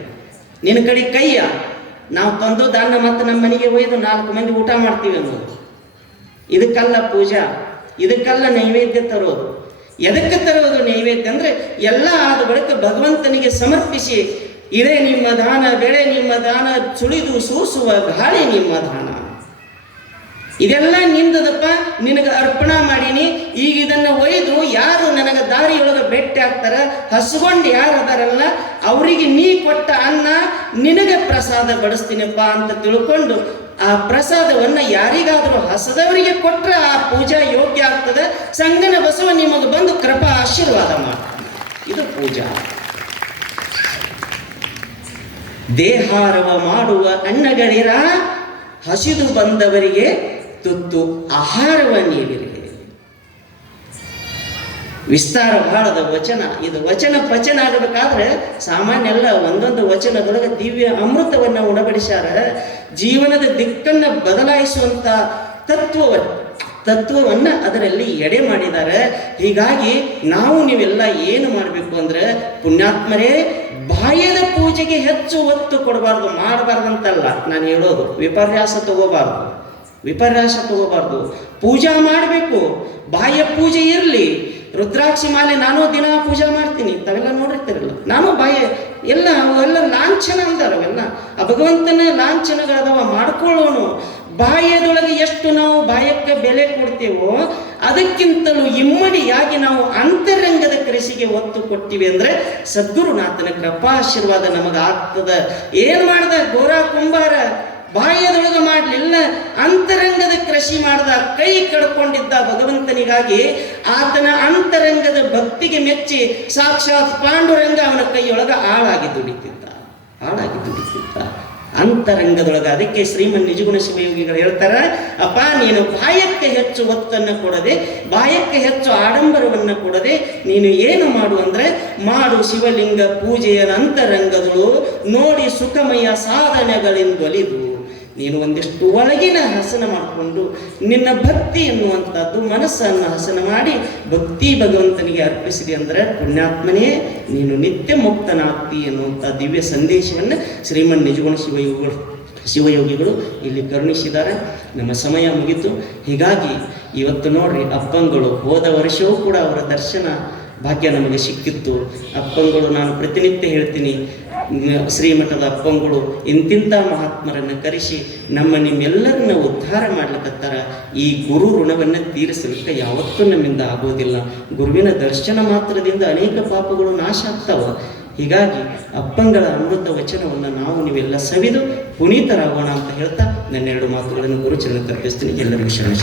ನಿನ್ನ ಕಡೆ ಕೈಯ, ನಾವು ತಂದು ದಾನ ಮತ್ತೆ ನಮ್ಮ ಮನೆಗೆ ಒಯ್ದು ನಾಲ್ಕು ಮಂದಿ ಊಟ ಮಾಡ್ತೀವಿ ಅನ್ನೋದು. ಇದಕ್ಕಲ್ಲ ಪೂಜಾ. ಇದಕ್ಕಲ್ಲ ನೈವೇದ್ಯ ತರೋದು. ಎದಕ್ಕೆ ತರೋದು ನೈವೇದ್ಯ ಅಂದ್ರೆ ಎಲ್ಲ ಆದ ಬಳಿಕ ಭಗವಂತನಿಗೆ ಸಮರ್ಪಿಸಿ ಇದೇ ನಿಮ್ಮ ದಾನ, ಬೆಳೆ ನಿಮ್ಮ ದಾನ, ಸುಳಿದು ಸೂಸುವ ಗಾಳಿ ನಿಮ್ಮ ದಾನ. ಇದೆಲ್ಲ ನಿಂದದಪ್ಪ, ನಿನಗೆ ಅರ್ಪಣಾ ಮಾಡೀನಿ. ಈಗ ಇದನ್ನ ಒಯ್ದು ಯಾರು ನನಗೆ ದಾರಿಯೊಳಗೆ ಭೇಟಿ ಆಗ್ತಾರ ಹಸ್ಕೊಂಡು ಯಾರು ಅದಾರಲ್ಲ, ಅವರಿಗೆ ನೀ ಕೊಟ್ಟ ಅನ್ನ ನಿನಗೆ ಪ್ರಸಾದ ಬಡಿಸ್ತೀನಪ್ಪ ಅಂತ ತಿಳ್ಕೊಂಡು ಆ ಪ್ರಸಾದವನ್ನ ಯಾರಿಗಾದರೂ ಹಸದವರಿಗೆ ಕೊಟ್ಟರೆ ಆ ಪೂಜಾ ಯೋಗ್ಯ ಆಗ್ತದೆ. ಸಂಗನ ಬಸವ ನಿಮಗೆ ಬಂದು ಕೃಪಾ ಆಶೀರ್ವಾದ ಮಾಡ್ತಾನೆ. ಇದು ಪೂಜಾ. ದೇಹಾರವ ಮಾಡುವ ಅಣ್ಣಗಳಿರ ಹಸಿದು ಬಂದವರಿಗೆ ತುತ್ತು ಆಹಾರವ ನೀಡಿರಿ ವಿಸ್ತಾರ ಬಹಳದ ವಚನ. ಇದು ವಚನ ಪಚನ ಆಗಬೇಕಾದ್ರೆ ಸಾಮಾನ್ಯ ಎಲ್ಲ ಒಂದೊಂದು ವಚನದೊಳಗೆ ದಿವ್ಯ ಅಮೃತವನ್ನ ಉಣಬಡಿಸ್ಯಾರ. ಜೀವನದ ದಿಕ್ಕನ್ನ ಬದಲಾಯಿಸುವಂತ ತತ್ವವ, ತತ್ವವನ್ನ ಅದರಲ್ಲಿ ಎಡೆ ಮಾಡಿದ್ದಾರೆ ಹೀಗಾಗಿ ನಾವು ನೀವೆಲ್ಲ ಏನು ಮಾಡಬೇಕು ಅಂದ್ರೆ ಪುಣ್ಯಾತ್ಮರೇ ಬಾಯದ ಪೂಜೆಗೆ ಹೆಚ್ಚು ಒತ್ತು ಕೊಡಬಾರ್ದು, ಮಾಡಬಾರ್ದಂತಲ್ಲ. ನಾನು ಹೇಳೋದು, ವಿಪರ್ಯಾಸ ತಗೋಬಾರ್ದು. ವಿಪರ್ಯಾಸ ತಗೋಬಾರ್ದು. ಪೂಜಾ ಮಾಡಬೇಕು. ಬಾಹ್ಯ ಪೂಜೆ ಇರಲಿ. ರುದ್ರಾಕ್ಷಿ ಮಾಲೆ ನಾನು ದಿನ ಪೂಜೆ ಮಾಡ್ತೀನಿ. ತಾವೆಲ್ಲ ನೋಡಿರ್ತೀರಲ್ಲ. ನಾನು ಬಾಯ ಎಲ್ಲ, ಅವೆಲ್ಲ ಲಾಂಛನ ಅಂದಾರ ಅವೆಲ್ಲ ಆ ಭಗವಂತನ ಲಾಂಛನಗಳದವ ಮಾಡ್ಕೊಳ್ಳೋನು. ಬಾಯದೊಳಗೆ ಎಷ್ಟು ನಾವು ಬಾಯಕ್ಕೆ ಬೆಲೆ ಕೊಡ್ತೇವೋ, ಅದಕ್ಕಿಂತಲೂ ಇಮ್ಮಡಿಯಾಗಿ ನಾವು ಅಂತರಂಗದ ಕೃಷಿಗೆ ಒತ್ತು ಕೊಟ್ಟಿವಿ ಅಂದ್ರೆ ಸದ್ಗುರುನಾಥನ ಕೃಪಾಶೀರ್ವಾದ ನಮಗಾಗ್ತದ. ಏನು ಮಾಡ್ದ ಗೋರ ಕುಂಬಾರ? ಬಾಹ್ಯದೊಳಗೆ ಮಾಡಲಿಲ್ಲ ಅಂತರಂಗದ ಕೃಷಿ ಮಾಡಿದ, ಕೈ ಕಡ್ಕೊಂಡಿದ್ದ ಭಗವಂತನಿಗಾಗಿ ಆತನ ಅಂತರಂಗದ ಭಕ್ತಿಗೆ ಮೆಚ್ಚಿ ಸಾಕ್ಷಾತ್ ಪಾಂಡುರಂಗ ಅವನ ಕೈಯೊಳಗೆ ಆಳಾಗಿ ದುಡಿತಿದ್ದ ಆಳಾಗಿ ದುಡಿತಿದ್ದ. ಅಂತರಂಗದೊಳಗೆ, ಅದಕ್ಕೆ ಶ್ರೀಮನ್ ನಿಜಗುಣ ಶಿವಯೋಗಿಗಳು ಹೇಳ್ತಾರೆ, ಅಪ್ಪ ನೀನು ಬಾಯಕ್ಕೆ ಹೆಚ್ಚು ಒತ್ತನ್ನು ಕೊಡದೆ, ಬಾಯಕ್ಕೆ ಹೆಚ್ಚು ಆಡಂಬರವನ್ನು ಕೊಡದೆ, ನೀನು ಏನು ಮಾಡು ಅಂದ್ರೆ, ಮಾಡು ಶಿವಲಿಂಗ ಪೂಜೆಯ ಅಂತರಂಗದಳು ನೋಡಿ ಸುಖಮಯ ಸಾಧನೆಗಳಿಂದೊಲಿದು. ನೀನು ಒಂದಿಷ್ಟು ಒಳಗಿನ ಹಸನ ಮಾಡಿಕೊಂಡು ನಿನ್ನ ಭಕ್ತಿ ಎನ್ನುವಂಥದ್ದು ಮನಸ್ಸನ್ನು ಹಸನ ಮಾಡಿ ಭಕ್ತಿ ಭಗವಂತನಿಗೆ ಅರ್ಪಿಸಿದೆ ಅಂದರೆ ಪುಣ್ಯಾತ್ಮನೇ, ನೀನು ನಿತ್ಯ ಮುಕ್ತನಾಗ್ತಿ ಎನ್ನುವಂಥ ದಿವ್ಯ ಸಂದೇಶವನ್ನು ಶ್ರೀಮನ್ ನಿಜಗುಣ ಶಿವಯೋಗಿಗಳು ಶಿವಯೋಗಿಗಳು ಇಲ್ಲಿ ಕರುಣಿಸಿದ್ದಾರೆ. ನಮ್ಮ ಸಮಯ ಮುಗಿತು. ಹೀಗಾಗಿ ಇವತ್ತು ನೋಡ್ರಿ, ಅಪ್ಪಂಗಳು ಹೋದ ವರ್ಷವೂ ಕೂಡ ಅವರ ದರ್ಶನ ಭಾಗ್ಯ ನಮಗೆ ಸಿಕ್ಕಿತ್ತು. ಅಪ್ಪಂಗಳು ನಾನು ಪ್ರತಿನಿತ್ಯ ಹೇಳ್ತೀನಿ ಶ್ರೀಮಠದ ಅಪ್ಪಂಗಳು ಇಂತಿಂಥ ಮಹಾತ್ಮರನ್ನು ಕರೆಸಿ ನಮ್ಮ ನಿಮ್ಮೆಲ್ಲರನ್ನ ಉದ್ಧಾರ ಮಾಡ್ಲಿಕ್ಕತ್ತಾರ ಈ ಗುರು ಋಣವನ್ನು ತೀರಿಸಲಿಕ್ಕೆ ಯಾವತ್ತೂ ನಮ್ಮಿಂದ ಆಗೋದಿಲ್ಲ. ಗುರುವಿನ ದರ್ಶನ ಮಾತ್ರದಿಂದ ಅನೇಕ ಪಾಪಗಳು ನಾಶ ಆಗ್ತಾವ. ಹೀಗಾಗಿ ಅಪ್ಪಂಗಳ ಅಮೃತ ವಚನವನ್ನು ನಾವು ನೀವೆಲ್ಲ ಸವಿದು ಪುನೀತರಾಗೋಣ ಅಂತ ಹೇಳ್ತಾ ನನ್ನೆರಡು ಮಾತುಗಳನ್ನು ಗುರುಚರಣ ತಪ್ಪಿಸ್ತೀನಿ ಎಲ್ಲರಿಗೂ ಶರಣ.